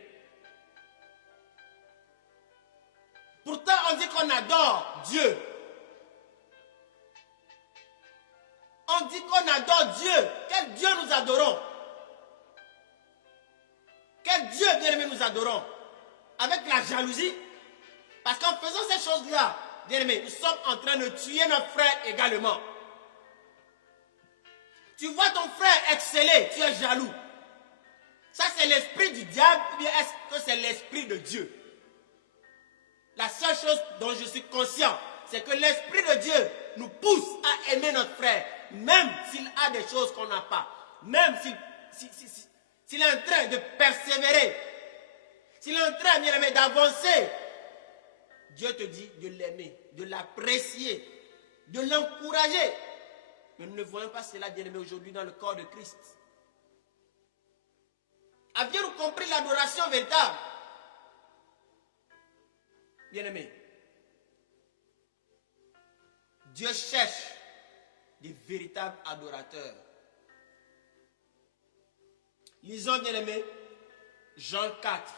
Pourtant, on dit qu'on adore Dieu. On On dit qu'on adore Dieu. Quel Dieu nous adorons? Quel Dieu, bien-aimé, nous adorons? Avec la jalousie? Parce qu'en faisant ces choses-là, bien-aimé, nous sommes en train de tuer notre frère également. Tu vois ton frère exceller, tu es jaloux. Ça, c'est l'esprit du diable ou bien est-ce que c'est l'esprit de Dieu? La seule chose dont je suis conscient, c'est que l'esprit de Dieu nous pousse à aimer notre frère, même s'il a des choses qu'on n'a pas, même s'il est en train de persévérer, s'il est en train, bien aimé, d'avancer. Dieu te dit de l'aimer, de l'apprécier, de l'encourager. Mais nous ne voyons pas cela, bien aimé, aujourd'hui dans le corps de Christ. Aviez-vous compris l'adoration véritable? Bien-aimé, Dieu cherche des véritables adorateurs. Lisons, bien-aimé, Jean 4.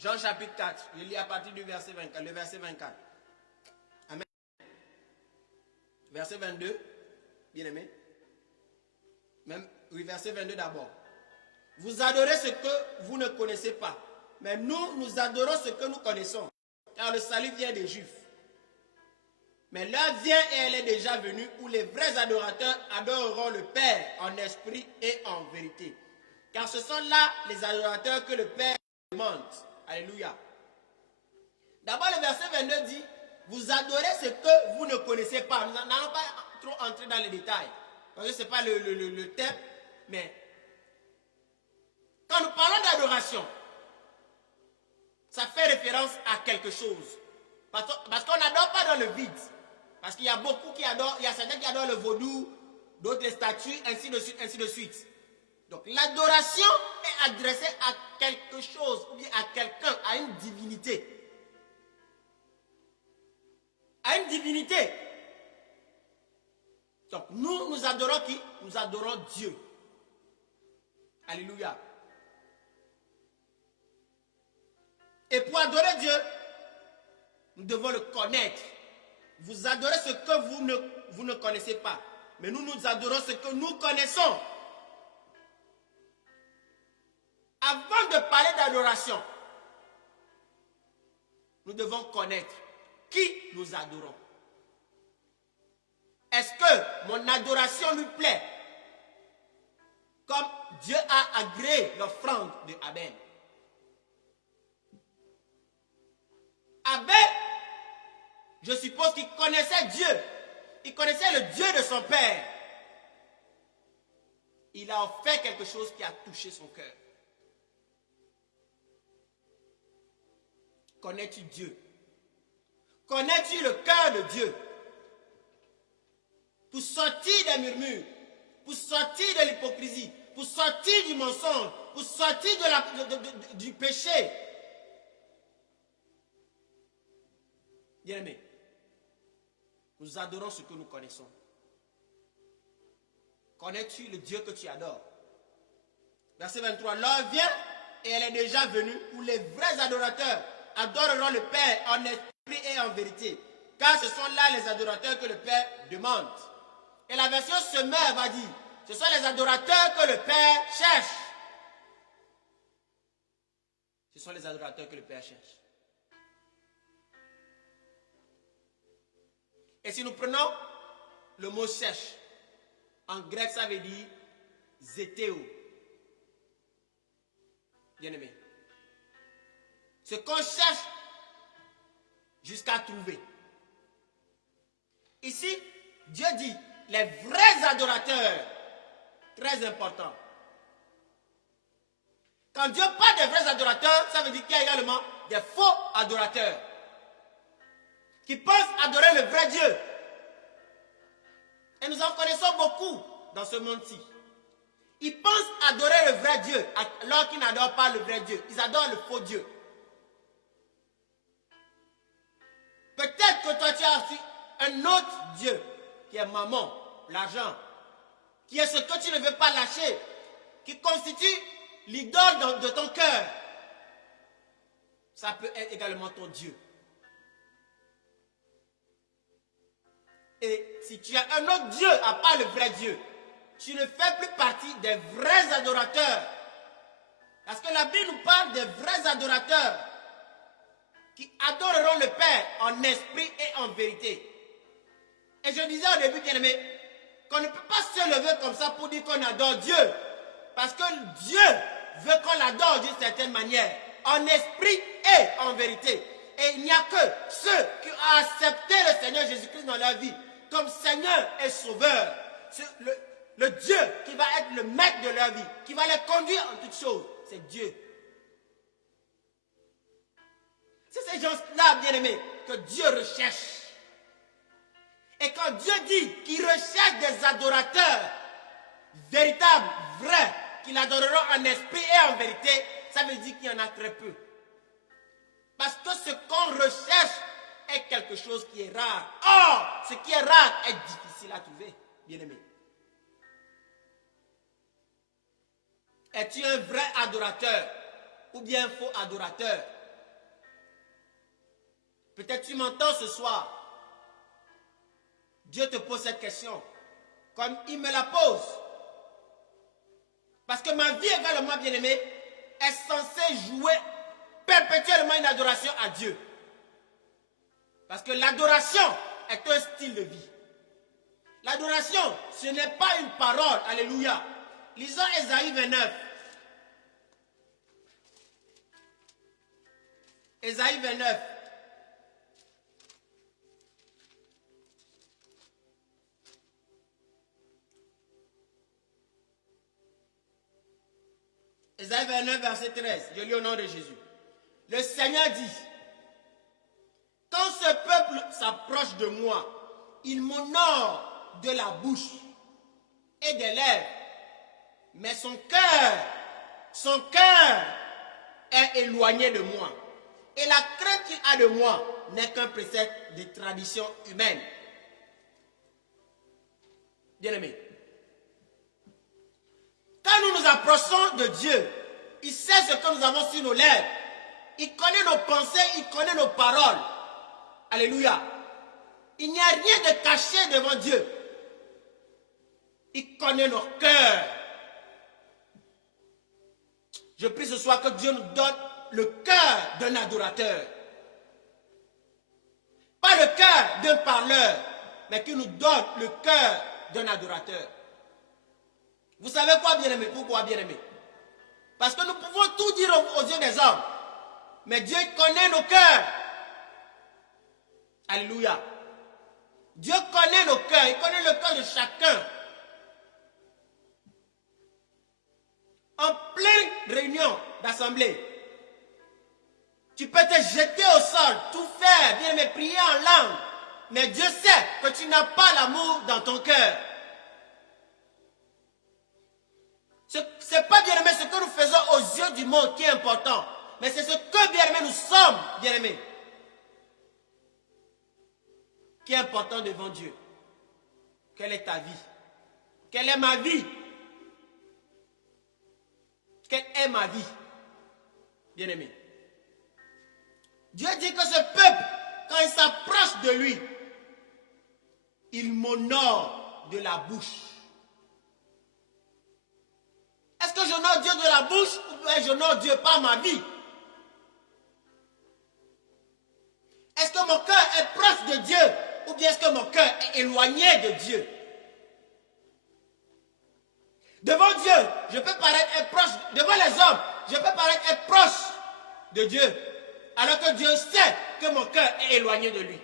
Jean chapitre 4, je lis à partir du verset 24, le verset 24. Amen. Verset 22, bien aimé. Même, oui, verset 22 d'abord. Vous adorez ce que vous ne connaissez pas, mais nous adorons ce que nous connaissons, car le salut vient des Juifs. Mais l'heure vient et elle est déjà venue où les vrais adorateurs adoreront le Père en esprit et en vérité. Car ce sont là les adorateurs que le Père demande. Alléluia. D'abord, le verset 22 dit, vous adorez ce que vous ne connaissez pas. Nous n'allons pas trop entrer dans les détails, parce que ce n'est pas le thème, mais quand nous parlons d'adoration, ça fait référence à quelque chose. Parce qu'on n'adore pas dans le vide. Parce qu'il y a beaucoup qui adorent, il y a certains qui adorent le vaudou, d'autres les statues, ainsi de suite, ainsi de suite. Donc l'adoration est adressée à quelque chose, ou bien à quelqu'un, à une divinité. À une divinité. Donc nous adorons qui? Nous adorons Dieu. Alléluia. Et pour adorer Dieu, nous devons le connaître. Vous adorez ce que vous ne connaissez pas. Mais nous adorons ce que nous connaissons. Avant de parler d'adoration, nous devons connaître qui nous adorons. Est-ce que mon adoration lui plaît? Comme Dieu a agréé l'offrande de Abel. Abel, je suppose qu'il connaissait Dieu. Il connaissait le Dieu de son père. Il a fait quelque chose qui a touché son cœur. Connais-tu Dieu? Connais-tu le cœur de Dieu? Pour sortir des murmures, pour sortir de l'hypocrisie, pour sortir du mensonge, pour sortir du péché. Bien-aimés, nous adorons ce que nous connaissons. Connais-tu le Dieu que tu adores? Verset 23, l'heure vient et elle est déjà venue où les vrais adorateurs adoreront le Père en esprit et en vérité, car ce sont là les adorateurs que le Père demande. Et la version Semeur va dire, ce sont les adorateurs que le Père cherche. Ce sont les adorateurs que le Père cherche. Et si nous prenons le mot cherche, en grec ça veut dire zétéo. Bien-aimé. Ce qu'on cherche jusqu'à trouver. Ici, Dieu dit, les vrais adorateurs, très important. Quand Dieu parle des vrais adorateurs, ça veut dire qu'il y a également des faux adorateurs qui pensent adorer le vrai Dieu. Et nous en connaissons beaucoup dans ce monde-ci. Ils pensent adorer le vrai Dieu alors qu'ils n'adorent pas le vrai Dieu. Ils adorent le faux Dieu. Peut-être que toi tu as aussi un autre Dieu qui est maman, l'argent, qui est ce que tu ne veux pas lâcher, qui constitue l'idole de ton cœur, ça peut être également ton Dieu. Et si tu as un autre Dieu à part le vrai Dieu, tu ne fais plus partie des vrais adorateurs. Parce que la Bible nous parle des vrais adorateurs qui adoreront le Père en esprit et en vérité. Et je disais au début, bien-aimé, qu'on ne peut pas se lever comme ça pour dire qu'on adore Dieu. Parce que Dieu veut qu'on l'adore d'une certaine manière, en esprit et en vérité. Et il n'y a que ceux qui ont accepté le Seigneur Jésus-Christ dans leur vie comme Seigneur et Sauveur. Le Dieu qui va être le maître de leur vie, qui va les conduire en toutes choses, c'est Dieu. C'est ces gens-là, bien-aimés, que Dieu recherche. Et quand Dieu dit qu'il recherche des adorateurs véritables, vrais, qui l'adoreront en esprit et en vérité, ça veut dire qu'il y en a très peu. Parce que ce qu'on recherche est quelque chose qui est rare. Or, ce qui est rare est difficile à trouver, bien-aimé. Es-tu un vrai adorateur ou bien un faux adorateur? Peut-être tu m'entends ce soir. Dieu te pose cette question, comme il me la pose. Parce que ma vie également, bien-aimé, est censée jouer perpétuellement une adoration à Dieu. Parce que l'adoration est un style de vie. L'adoration, ce n'est pas une parole. Alléluia. Lisons Ésaïe 29. Ésaïe 29. Ésaïe 29, verset 13. Je lis au nom de Jésus. Le Seigneur dit, quand ce peuple s'approche de moi, il m'honore de la bouche et des lèvres, mais son cœur est éloigné de moi. Et la crainte qu'il a de moi n'est qu'un précepte de tradition humaine. Bien-aimé, quand nous nous approchons de Dieu, il sait ce que nous avons sur nos lèvres. Il connaît nos pensées, il connaît nos paroles. Alléluia. Il n'y a rien de caché devant Dieu. Il connaît nos cœurs. Je prie ce soir que Dieu nous donne le cœur d'un adorateur. Pas le cœur d'un parleur, mais qu'il nous donne le cœur d'un adorateur. Vous savez quoi, bien-aimé? Pourquoi, bien-aimé? Parce que nous pouvons tout dire aux yeux des hommes, mais Dieu connaît nos cœurs. Alléluia. Dieu connaît nos cœurs, il connaît le cœur de chacun. En pleine réunion d'assemblée, tu peux te jeter au sol, tout faire, bien me prier en langue, mais Dieu sait que tu n'as pas l'amour dans ton cœur. Ce n'est pas, bien-aimé, ce que nous faisons aux yeux du monde qui est important, mais c'est ce que, bien-aimé, nous sommes, bien-aimé, qui est important devant Dieu. Quelle est ta vie? Quelle est ma vie? Quelle est ma vie? Bien-aimé. Dieu dit que ce peuple, quand il s'approche de lui, il m'honore de la bouche. Est-ce que j'honore Dieu de la bouche ou bien j'honore Dieu par ma vie? Est-ce que mon cœur est proche de Dieu ou bien est-ce que mon cœur est éloigné de Dieu? Devant Dieu, je peux paraître être proche, devant les hommes, je peux paraître être proche de Dieu, alors que Dieu sait que mon cœur est éloigné de lui.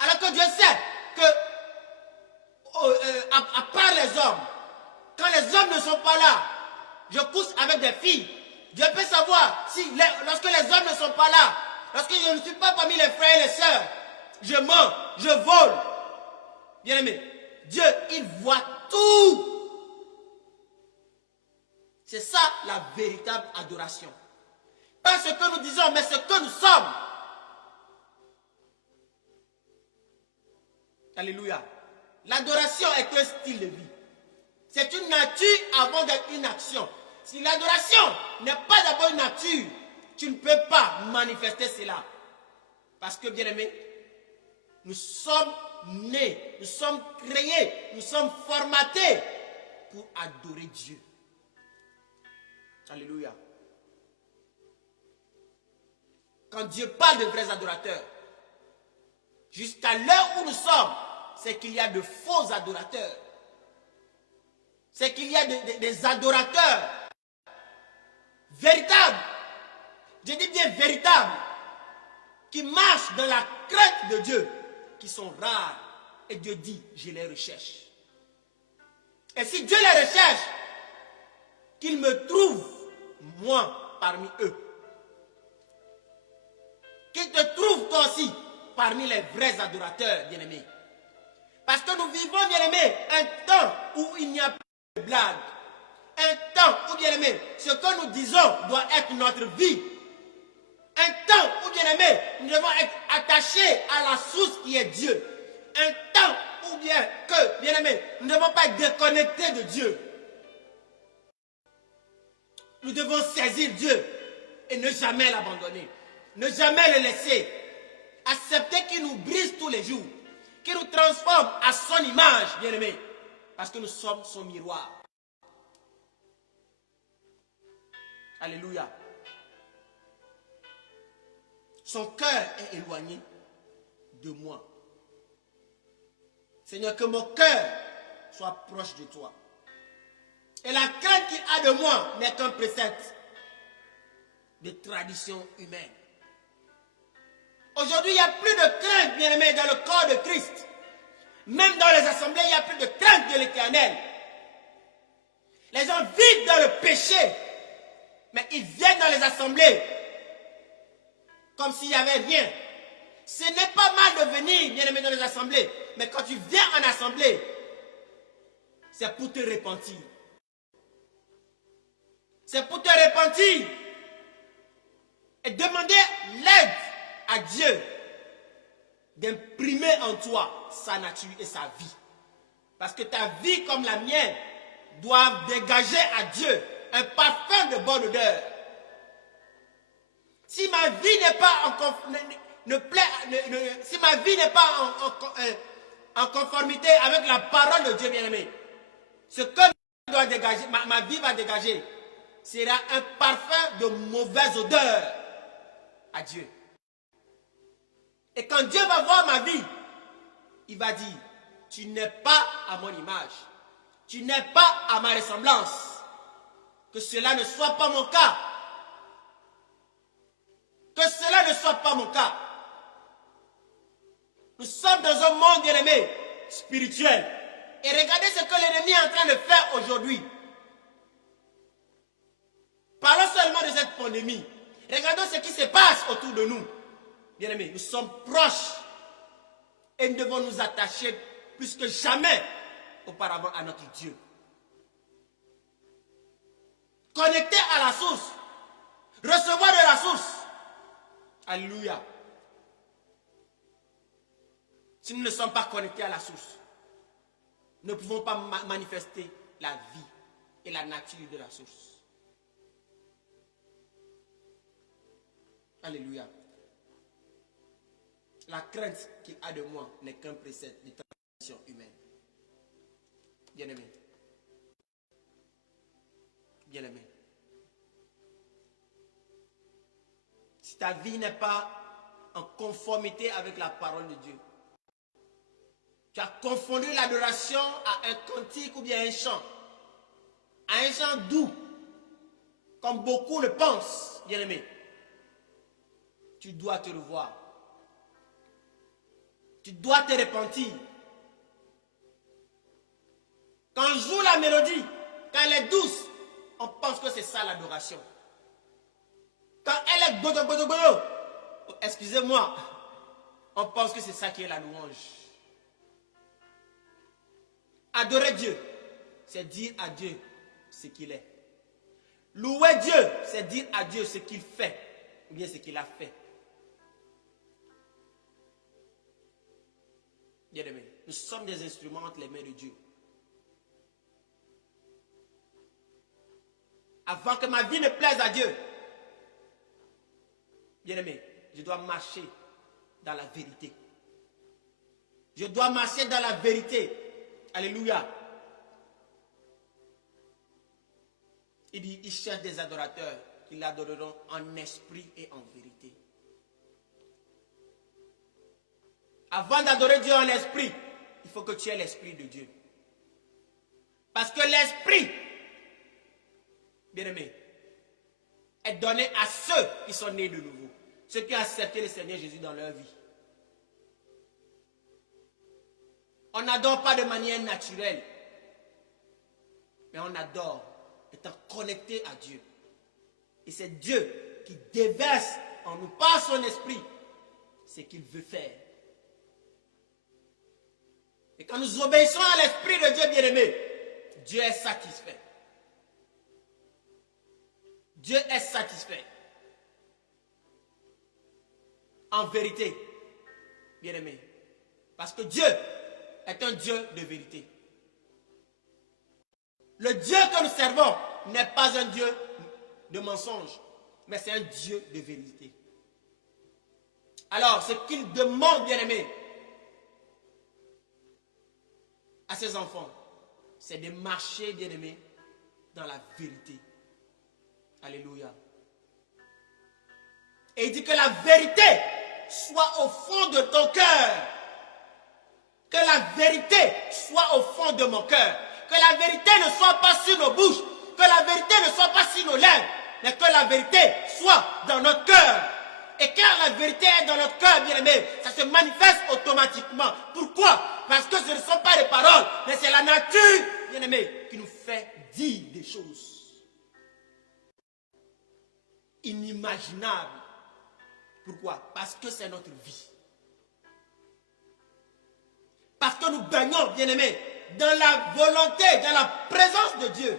Alors que Dieu sait que, à part les hommes, quand les hommes ne sont pas là, je couche avec des filles. Dieu peut savoir si, lorsque les hommes ne sont pas là, lorsque je ne suis pas parmi les frères et les sœurs, je mens, je vole. Bien aimé, Dieu, il voit tout. C'est ça la véritable adoration. Pas ce que nous disons, mais ce que nous sommes. Alléluia. L'adoration est un style de vie. C'est une nature avant d'être une action. Si l'adoration n'est pas d'abord une nature, tu ne peux pas manifester cela. Parce que, bien aimé, nous sommes nés, nous sommes créés, nous sommes formatés pour adorer Dieu. Alléluia. Quand Dieu parle de vrais adorateurs, jusqu'à l'heure où nous sommes, c'est qu'il y a de faux adorateurs. C'est qu'il y a des adorateurs véritables. Je dis bien véritables. Qui marchent dans la crainte de Dieu. Qui sont rares. Et Dieu dit, je les recherche. Et si Dieu les recherche, qu'il me trouve, moi, parmi eux. Qu'il te trouve, toi aussi, parmi les vrais adorateurs, bien-aimés. Parce que nous vivons, bien-aimés, un temps où il n'y a plus de blagues. Un temps où, bien-aimés, ce que nous disons doit être notre vie. Un temps où, bien-aimés, nous devons être attachés à la source qui est Dieu. Un temps où, bien que, bien-aimés, nous ne devons pas être déconnectés de Dieu. Nous devons saisir Dieu et ne jamais l'abandonner. Ne jamais le laisser. Accepter qu'il nous brise tous les jours. Qu'il nous transforme à son image, bien-aimés. Parce que nous sommes son miroir. Alléluia. Son cœur est éloigné de moi. Seigneur, que mon cœur soit proche de toi. Et la crainte qu'il a de moi n'est qu'un précepte de tradition humaine. Aujourd'hui, il n'y a plus de crainte, bien-aimé, dans le corps de Christ. Même dans les assemblées, il n'y a plus de crainte de l'Éternel. Les gens vivent dans le péché, mais ils viennent dans les assemblées comme s'il n'y avait rien. Ce n'est pas mal de venir, bien-aimé, dans les assemblées, mais quand tu viens en assemblée, c'est pour te repentir. C'est pour te repentir et demander l'aide à Dieu d'imprimer en toi sa nature et sa vie. Parce que ta vie comme la mienne doit dégager à Dieu un parfum de bonne odeur. Si ma vie n'est pas en conformité avec la parole de Dieu bien-aimé, ce que doit dégager, ma vie va dégager sera un parfum de mauvaise odeur à Dieu. Et quand Dieu va voir ma vie, il va dire, tu n'es pas à mon image, tu n'es pas à ma ressemblance. Que cela ne soit pas mon cas. Que cela ne soit pas mon cas. Nous sommes dans un monde, bien-aimé, spirituel. Et regardez ce que l'ennemi est en train de faire aujourd'hui. Parlons seulement de cette pandémie. Regardons ce qui se passe autour de nous. Bien-aimés, nous sommes proches. Et nous devons nous attacher plus que jamais auparavant à notre Dieu. Connecter à la source. Recevoir de la source. Alléluia. Si nous ne sommes pas connectés à la source, nous ne pouvons pas manifester la vie et la nature de la source. Alléluia. La crainte qu'il a de moi n'est qu'un précepte de tradition humaine. Bien-aimé. Bien-aimé. Si ta vie n'est pas en conformité avec la parole de Dieu, tu as confondu l'adoration à un cantique ou bien un chant doux, comme beaucoup le pensent, bien-aimé. Tu dois te revoir. Tu dois te repentir. Quand on joue la mélodie, quand elle est douce, on pense que c'est ça l'adoration. Quand elle est bodo, excusez-moi, on pense que c'est ça qui est la louange. Adorer Dieu, c'est dire à Dieu ce qu'il est. Louer Dieu, c'est dire à Dieu ce qu'il fait, ou bien ce qu'il a fait. Bien-aimé, nous sommes des instruments entre les mains de Dieu. Avant que ma vie ne plaise à Dieu, bien-aimé, je dois marcher dans la vérité. Je dois marcher dans la vérité. Alléluia. Il dit, il cherche des adorateurs qui l'adoreront en esprit et en vérité. Avant d'adorer Dieu en esprit, il faut que tu aies l'esprit de Dieu. Parce que l'esprit, bien-aimé, est donné à ceux qui sont nés de nouveau. Ceux qui ont accepté le Seigneur Jésus dans leur vie. On n'adore pas de manière naturelle. Mais on adore étant connecté à Dieu. Et c'est Dieu qui déverse en nous par son esprit ce qu'il veut faire. Et quand nous obéissons à l'esprit de Dieu bien-aimé, Dieu est satisfait. Dieu est satisfait. En vérité, bien-aimé. Parce que Dieu est un Dieu de vérité. Le Dieu que nous servons n'est pas un Dieu de mensonge, mais c'est un Dieu de vérité. Alors, ce qu'il demande, bien-aimé, à ses enfants, c'est de marcher, bien-aimé, dans la vérité. Alléluia. Et il dit que la vérité soit au fond de ton cœur. Que la vérité soit au fond de mon cœur. Que la vérité ne soit pas sur nos bouches. Que la vérité ne soit pas sur nos lèvres. Mais que la vérité soit dans notre cœur. Et quand la vérité est dans notre cœur, bien aimé, ça se manifeste automatiquement. Pourquoi? Parce que ce ne sont pas des paroles, mais c'est la nature, bien aimé, qui nous fait dire des choses inimaginables. Pourquoi? Parce que c'est notre vie. Parce que nous baignons, bien aimé, dans la volonté, dans la présence de Dieu.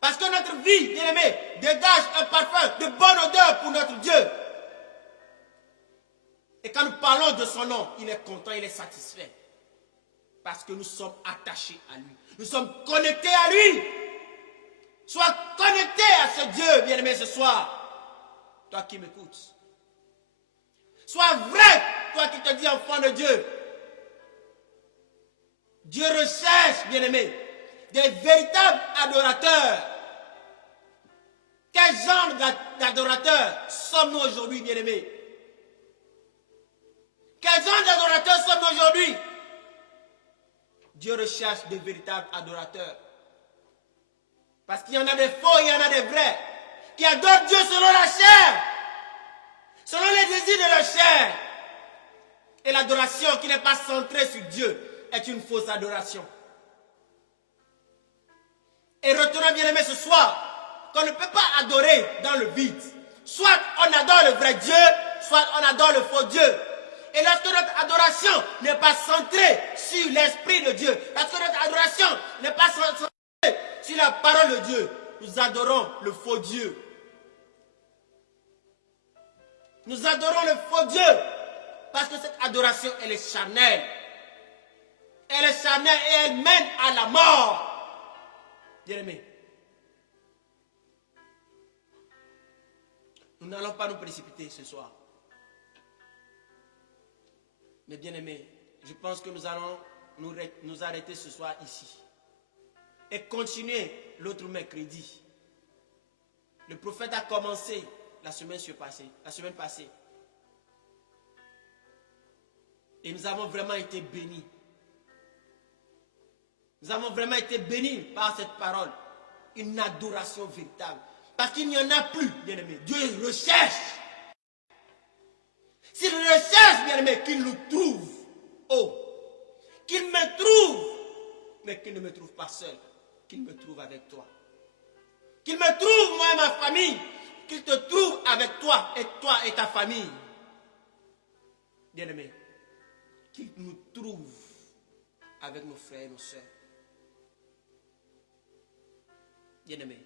Parce que notre vie, bien aimé, dégage un parfum de bonne odeur pour notre Dieu. Et quand nous parlons de son nom, il est content, il est satisfait. Parce que nous sommes attachés à lui. Nous sommes connectés à lui. Sois connecté à ce Dieu, bien-aimé, ce soir. Toi qui m'écoutes. Sois vrai, toi qui te dis enfant de Dieu. Dieu recherche, bien-aimé, des véritables adorateurs. Quel genre d'adorateurs sommes-nous aujourd'hui, bien-aimés? Quel genre d'adorateurs sommes-nous aujourd'hui? Dieu recherche des véritables adorateurs. Parce qu'il y en a des faux, il y en a des vrais, qui adorent Dieu selon la chair, selon les désirs de la chair. Et l'adoration qui n'est pas centrée sur Dieu est une fausse adoration. Et retenons bien aimé ce soir qu'on ne peut pas adorer dans le vide. Soit on adore le vrai Dieu, soit on adore le faux Dieu. Et lorsque notre adoration n'est pas centrée sur l'Esprit de Dieu, lorsque notre adoration n'est pas centrée sur la parole de Dieu, nous adorons le faux Dieu. Nous adorons le faux Dieu parce que cette adoration, elle est charnelle. Elle est charnelle et elle mène à la mort. Bien-aimés, nous n'allons pas nous précipiter ce soir. Mais bien-aimés, je pense que nous allons nous arrêter ce soir ici. Et continuer l'autre mercredi. Le prophète a commencé la semaine passée. Et nous avons vraiment été bénis. Nous avons vraiment été bénis par cette parole. Une adoration véritable. Parce qu'il n'y en a plus, bien-aimés. Dieu recherche. S'il recherche, bien-aimé, qu'il nous trouve. Oh, qu'il me trouve. Mais qu'il ne me trouve pas seul. Qu'il me trouve avec toi. Qu'il me trouve, moi et ma famille. Qu'il te trouve avec toi et ta famille. Bien-aimé, qu'il nous trouve avec nos frères et nos sœurs. Bien-aimé,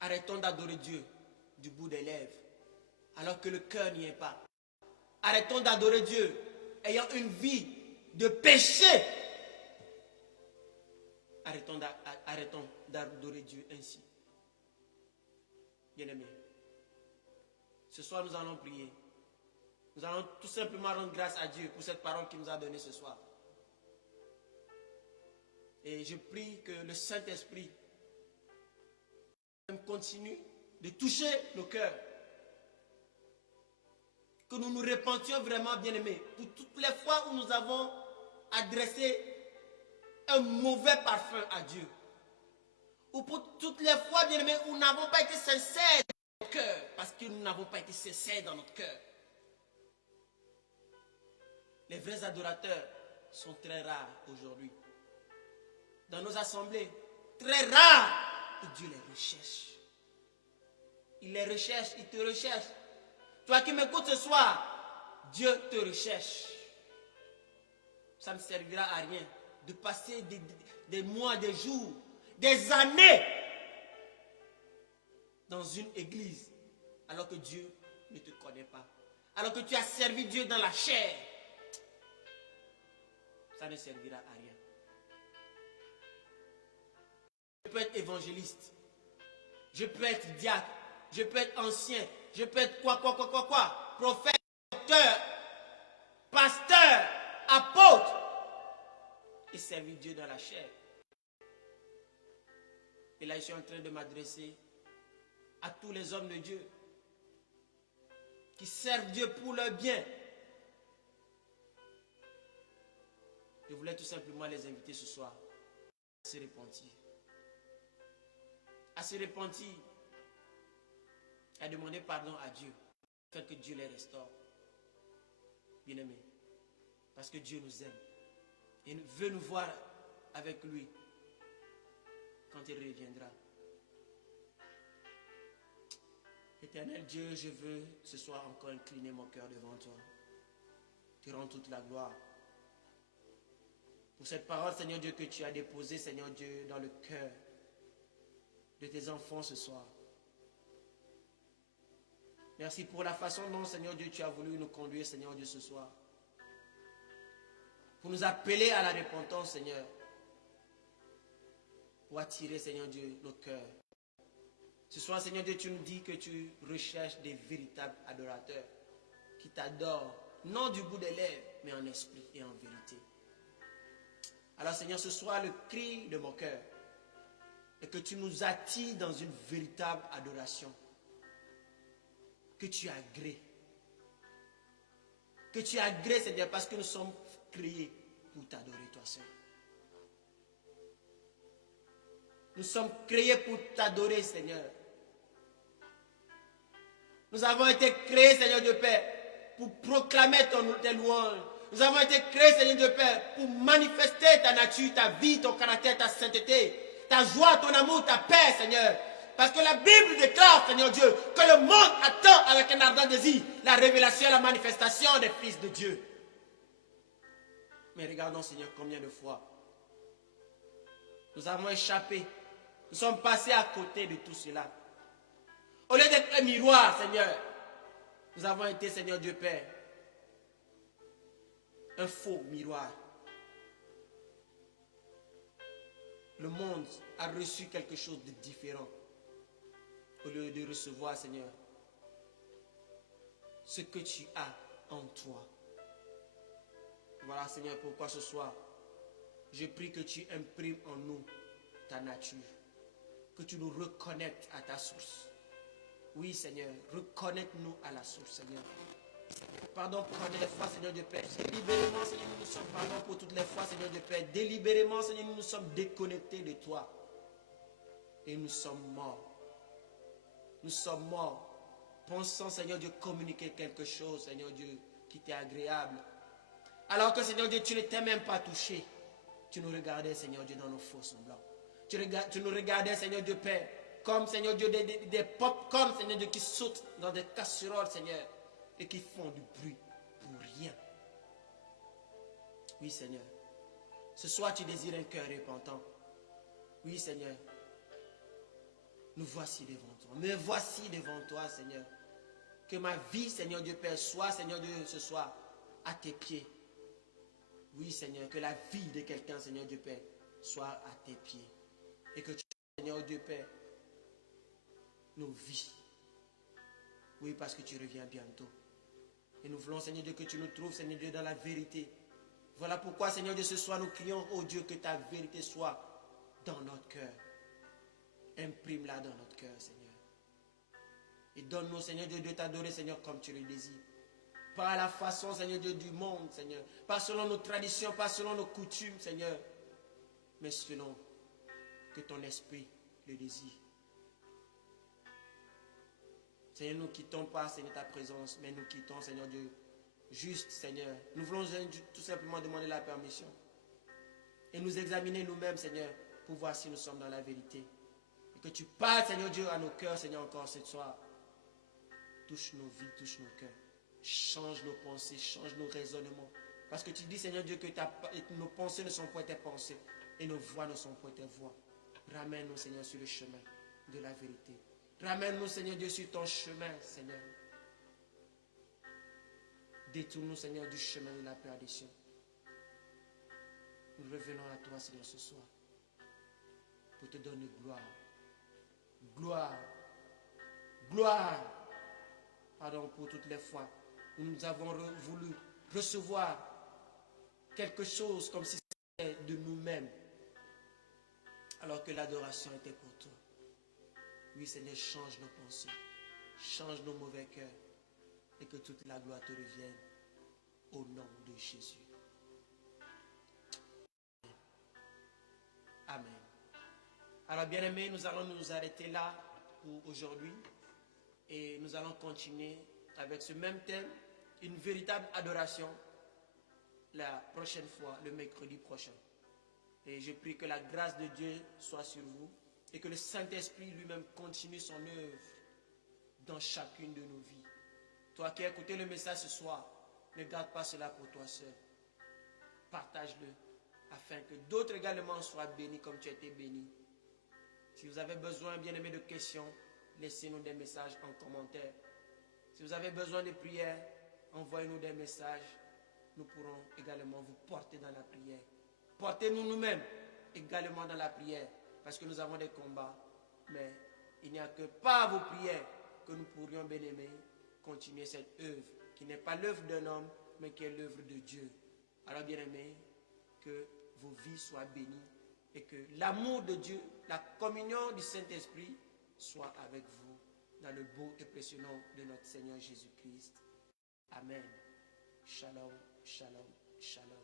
arrêtons d'adorer Dieu du bout des lèvres, alors que le cœur n'y est pas. Arrêtons d'adorer Dieu, ayant une vie de péché. Arrêtons d'adorer Dieu ainsi. Bien-aimés, ce soir nous allons prier. Nous allons tout simplement rendre grâce à Dieu pour cette parole qu'il nous a donnée ce soir. Et je prie que le Saint-Esprit continue de toucher nos cœurs. Que nous nous repentions vraiment, bien-aimés, pour toutes les fois où nous avons adressé un mauvais parfum à Dieu. Ou pour toutes les fois, bien-aimés, où nous n'avons pas été sincères dans notre cœur. Parce que nous n'avons pas été sincères dans notre cœur. Les vrais adorateurs sont très rares aujourd'hui. Dans nos assemblées, très rares. Et Dieu les recherche. Il les recherche, il te recherche. Toi qui m'écoutes ce soir, Dieu te recherche. Ça ne servira à rien de passer des mois, des jours, des années dans une église alors que Dieu ne te connaît pas. Alors que tu as servi Dieu dans la chair. Ça ne servira à rien. Je peux être évangéliste. Je peux être diacre. Je peux être ancien. Je peux être quoi. Prophète, docteur, pasteur, apôtre. Et servir Dieu dans la chair. Et là, je suis en train de m'adresser à tous les hommes de Dieu qui servent Dieu pour leur bien. Je voulais tout simplement les inviter ce soir à se repentir. À se repentir. À demander pardon à Dieu. Afin que Dieu les restaure. Bien-aimés. Parce que Dieu nous aime. Et veut nous voir avec lui. Quand il reviendra. Éternel Dieu, je veux ce soir encore incliner mon cœur devant toi. Te rends toute la gloire. Pour cette parole, Seigneur Dieu, que tu as déposée, Seigneur Dieu, dans le cœur de tes enfants ce soir. Merci pour la façon dont, Seigneur Dieu, tu as voulu nous conduire, Seigneur Dieu, ce soir. Pour nous appeler à la repentance, Seigneur. Pour attirer, Seigneur Dieu, nos cœurs. Ce soir, Seigneur Dieu, tu nous dis que tu recherches des véritables adorateurs qui t'adorent, non du bout des lèvres, mais en esprit et en vérité. Alors, Seigneur, ce soir, le cri de mon cœur est que tu nous attires dans une véritable adoration. Que tu agrées. Que tu agrées, Seigneur, parce que nous sommes créés pour t'adorer, toi seul. Nous sommes créés pour t'adorer, Seigneur. Nous avons été créés, Seigneur de paix, pour proclamer tes louanges. Nous avons été créés, Seigneur de paix, pour manifester ta nature, ta vie, ton caractère, ta sainteté, ta joie, ton amour, ta paix, Seigneur. Parce que la Bible déclare, Seigneur Dieu, que le monde attend avec un ardent désir la révélation et la manifestation des fils de Dieu. Mais regardons, Seigneur, combien de fois nous avons échappé. Nous sommes passés à côté de tout cela. Au lieu d'être un miroir, Seigneur, nous avons été, Seigneur Dieu Père, un faux miroir. Le monde a reçu quelque chose de différent. Au lieu de recevoir, Seigneur, ce que tu as en toi. Voilà, Seigneur, pourquoi ce soir, je prie que tu imprimes en nous ta nature. Que tu nous reconnectes à ta source. Oui, Seigneur, reconnecte-nous à la source, Seigneur. Pardon pour toutes les fois, Seigneur de paix. Délibérément, Seigneur, nous sommes pardon pour toutes les fois, Seigneur de paix. Délibérément, Seigneur, nous sommes déconnectés de toi. Et nous sommes morts. Nous sommes morts. Pensant, Seigneur Dieu, communiquer quelque chose, Seigneur Dieu, qui t'est agréable. Alors que, Seigneur Dieu, tu ne t'es même pas touché. Tu nous regardais, Seigneur Dieu, dans nos faux semblants. Tu nous regardais, Seigneur Dieu, Père, comme, Seigneur Dieu, des pop-corn, Seigneur Dieu, qui sautent dans des casseroles, Seigneur, et qui font du bruit pour rien. Oui, Seigneur. Ce soir, tu désires un cœur repentant. Oui, Seigneur. Nous voici devant toi. Me voici devant toi, Seigneur. Que ma vie, Seigneur Dieu Père, soit, Seigneur Dieu, ce soir, à tes pieds. Oui, Seigneur, que la vie de quelqu'un, Seigneur Dieu Père, soit à tes pieds. Et que tu, Seigneur Dieu Père, nos vies. Oui, parce que tu reviens bientôt. Et nous voulons, Seigneur Dieu, que tu nous trouves, Seigneur Dieu, dans la vérité. Voilà pourquoi, Seigneur Dieu, ce soir, nous crions, oh Dieu, que ta vérité soit dans notre cœur. Imprime-la dans notre cœur, Seigneur. Et donne-nous, Seigneur Dieu, de t'adorer, Seigneur, comme tu le désires. Pas à la façon, Seigneur Dieu, du monde, Seigneur. Pas selon nos traditions, pas selon nos coutumes, Seigneur. Mais selon que ton esprit le désire. Seigneur, nous ne quittons pas, Seigneur, ta présence, mais nous quittons, Seigneur Dieu, juste, Seigneur. Nous voulons tout simplement demander la permission. Et nous examiner nous-mêmes, Seigneur, pour voir si nous sommes dans la vérité. Et que tu parles, Seigneur Dieu, à nos cœurs, Seigneur, encore ce soir. Touche nos vies, touche nos cœurs. Change nos pensées, change nos raisonnements. Parce que tu dis, Seigneur Dieu, que nos pensées ne sont point tes pensées et nos voix ne sont point tes voix. Ramène-nous, Seigneur, sur le chemin de la vérité. Ramène-nous, Seigneur Dieu, sur ton chemin, Seigneur. Détourne-nous, Seigneur, du chemin de la perdition. Nous revenons à toi, Seigneur, ce soir, pour te donner gloire. Gloire. Gloire. Pardon pour toutes les fois où nous avons voulu recevoir quelque chose comme si c'était de nous-mêmes, alors que l'adoration était pour toi. Oui, Seigneur, change nos pensées, change nos mauvais cœurs, et que toute la gloire te revienne au nom de Jésus. Amen. Alors, bien-aimés, nous allons nous arrêter là pour aujourd'hui. Et nous allons continuer avec ce même thème, une véritable adoration, la prochaine fois, le mercredi prochain. Et je prie que la grâce de Dieu soit sur vous et que le Saint-Esprit lui-même continue son œuvre dans chacune de nos vies. Toi qui as écouté le message ce soir, ne garde pas cela pour toi seul. Partage-le afin que d'autres également soient bénis comme tu as été béni. Si vous avez besoin, bien-aimés, de questions, laissez-nous des messages en commentaire. Si vous avez besoin de prière, envoyez-nous des messages. Nous pourrons également vous porter dans la prière. Portez-nous nous-mêmes également dans la prière. Parce que nous avons des combats. Mais il n'y a que par vos prières que nous pourrions, bien-aimés, continuer cette œuvre. Qui n'est pas l'œuvre d'un homme, mais qui est l'œuvre de Dieu. Alors, bien-aimés, que vos vies soient bénies. Et que l'amour de Dieu, la communion du Saint-Esprit, soit avec vous dans le beau et précieux nom de notre Seigneur Jésus-Christ. Amen. Shalom, shalom, shalom.